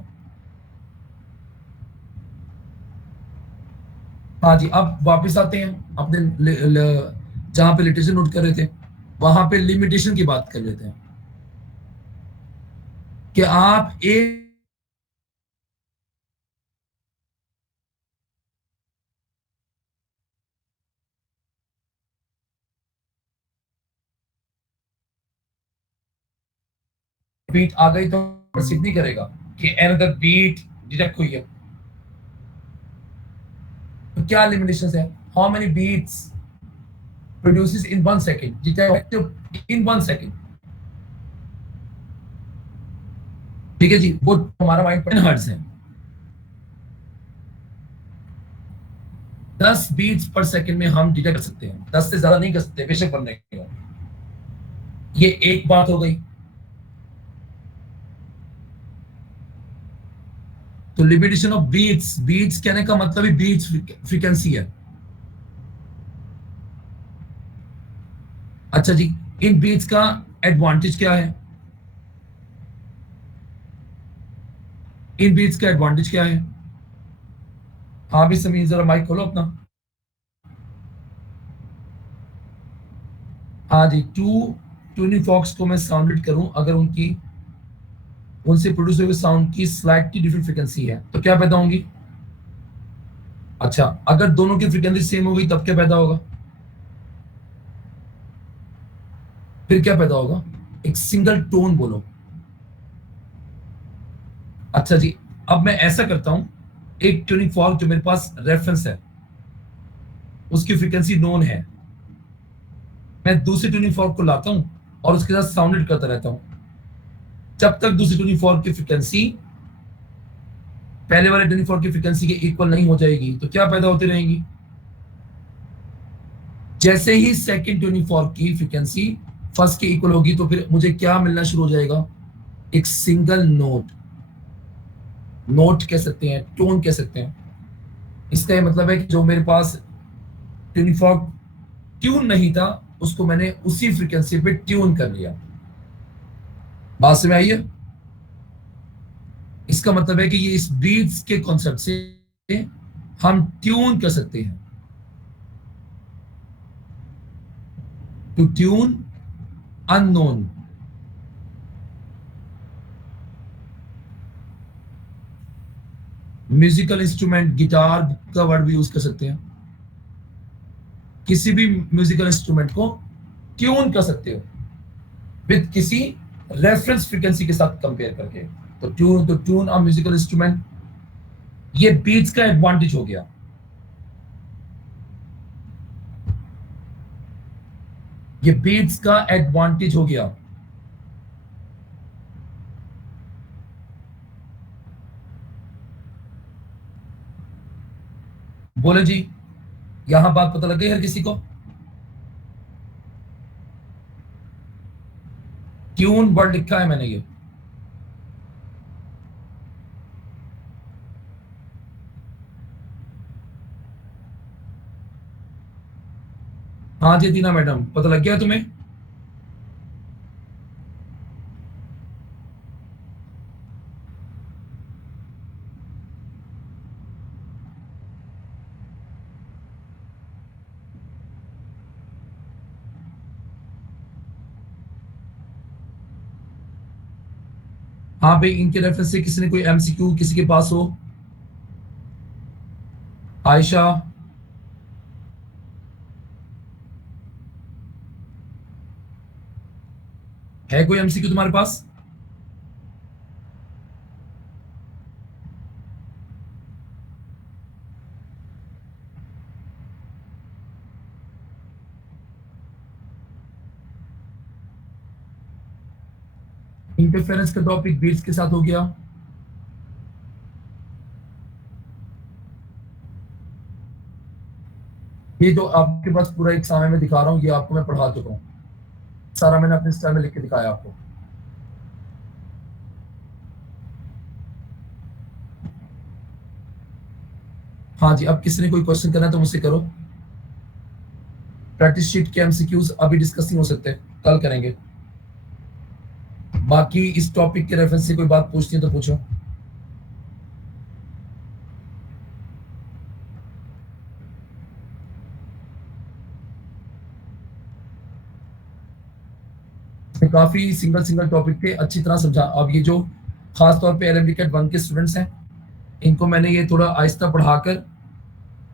हाँ जी, अब वापस आते हैं अपने जहां पे लिटरेचर नोट कर रहे थे, वहां पे लिमिटेशन की बात कर लेते हैं कि आप एक बीट आ गई तो प्रसिद्ध नहीं करेगा कि अनदर बीट डिटेक्ट हुई है। तो क्या लिमिटेशंस है? How many beats produces in 1 second, detect in 1 second. ठीक है जी, वो हमारा माइंड पर हर्ट्ज है। 10 बीट्स पर सेकंड में हम डिटेक्ट कर सकते हैं, 10 से ज्यादा नहीं कर सकते बेशक बनने के। ये एक बात हो गई। तो लिमिटेशन ऑफ बीट्स, बीट्स कहने का मतलब ही बीट्स फ्रीक्वेंसी है। अच्छा जी, इन बीट्स का एडवांटेज क्या है? इन बीट्स का एडवांटेज क्या है? हाँ भी समीर जरा माइक खोलो अपना। हाँ जी, ट्यूनिंग फॉक्स को मैं साउंडेड करूं, अगर उनसे प्रोड्यूस हुए साउंड की स्लाइटली डिफरेंट फ्रीक्वेंसी है तो क्या पैदा होंगी? अच्छा, अगर दोनों की फ्रीक्वेंसी सेम हो गई तब क्या पैदा होगा? फिर क्या पैदा होगा? एक सिंगल टोन बोलो। अच्छा जी, अब मैं ऐसा करता हूं, एक ट्यूनिंग फॉर्क जो मेरे पास रेफरेंस है उसकी फ्रीक्वेंसी नोन है, मैं दूसरे ट्यूनिंग फॉर्क को लाता हूं और उसके साथ साउंडेड करता रहता हूं। जब तक दूसरी 24 की फ्रीक्वेंसी पहले वाले 24 की फ्रीक्वेंसी के इक्वल नहीं हो जाएगी तो क्या पैदा होती रहेंगी। जैसे ही सेकंड 24 की फ्रीक्वेंसी फर्स्ट के इक्वल होगी तो फिर मुझे क्या मिलना शुरू हो जाएगा, एक सिंगल नोट, नोट कह सकते हैं, टोन कह सकते हैं। इसका ये मतलब है कि जो मेरे पास 24 ट्यून नहीं था उसको मैंने उसी फ्रीक्वेंसी पे ट्यून कर लिया। बात समझ आई है। इसका मतलब है कि ये इस बीट्स के कॉन्सेप्ट से हम ट्यून कर सकते हैं। To tune unknown, musical instrument, guitar का वर्ड भी यूज कर सकते हैं। किसी भी म्यूजिकल इंस्ट्रूमेंट को ट्यून कर सकते हो विद किसी रेफरेंस फ्रीक्वेंसी के साथ कंपेयर करके। तो ट्यून अ म्यूजिकल इंस्ट्रूमेंट, ये बीट्स का एडवांटेज हो गया। ये बीट्स का एडवांटेज हो गया। बोले जी, यहां बात पता लग गई हर किसी को। ट्यून वर्ड लिखा है मैंने ये। हाँ जी दीना मैडम, पता लग गया तुम्हें। हाँ भाई, इनके रेफरेंस से किसी ने कोई एमसीक्यू किसी के पास हो। आयशा, है कोई एमसीक्यू तुम्हारे पास। इंटरफेरेंस का टॉपिक बीट्स के साथ हो गया। ये जो आपके पास पूरा एक समय में दिखा रहा हूं, ये आपको मैं पढ़ा चुका हूं, सारा मैंने अपने स्टाइल में लिख के दिखाया आपको। हाँ जी, अब किसी ने कोई क्वेश्चन करना है तो मुझसे करो। प्रैक्टिस शीट के एमसीक्यूज अभी डिस्कस नहीं हो सकते, कल करेंगे। बाकी इस टॉपिक के रेफरेंस से कोई बात पूछनी है तो पूछो। काफी सिंगल टॉपिक थे, अच्छी तरह समझा। अब ये जो खास तौर पे एलएमडी कैट 1 के स्टूडेंट्स हैं, इनको मैंने ये थोड़ा आहिस्ता पढ़ाकर,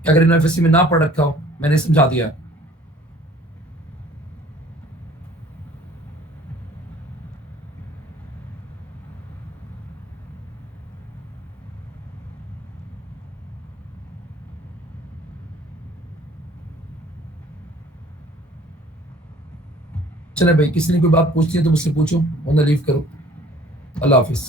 अगर यूनिवर्सिटी में ना पढ़ रखा हो, मैंने समझा दिया। चले भाई, किसी ने कोई बात पूछनी है तो मुझसे पूछो, वरना लीव करो। अल्लाह हाफिज।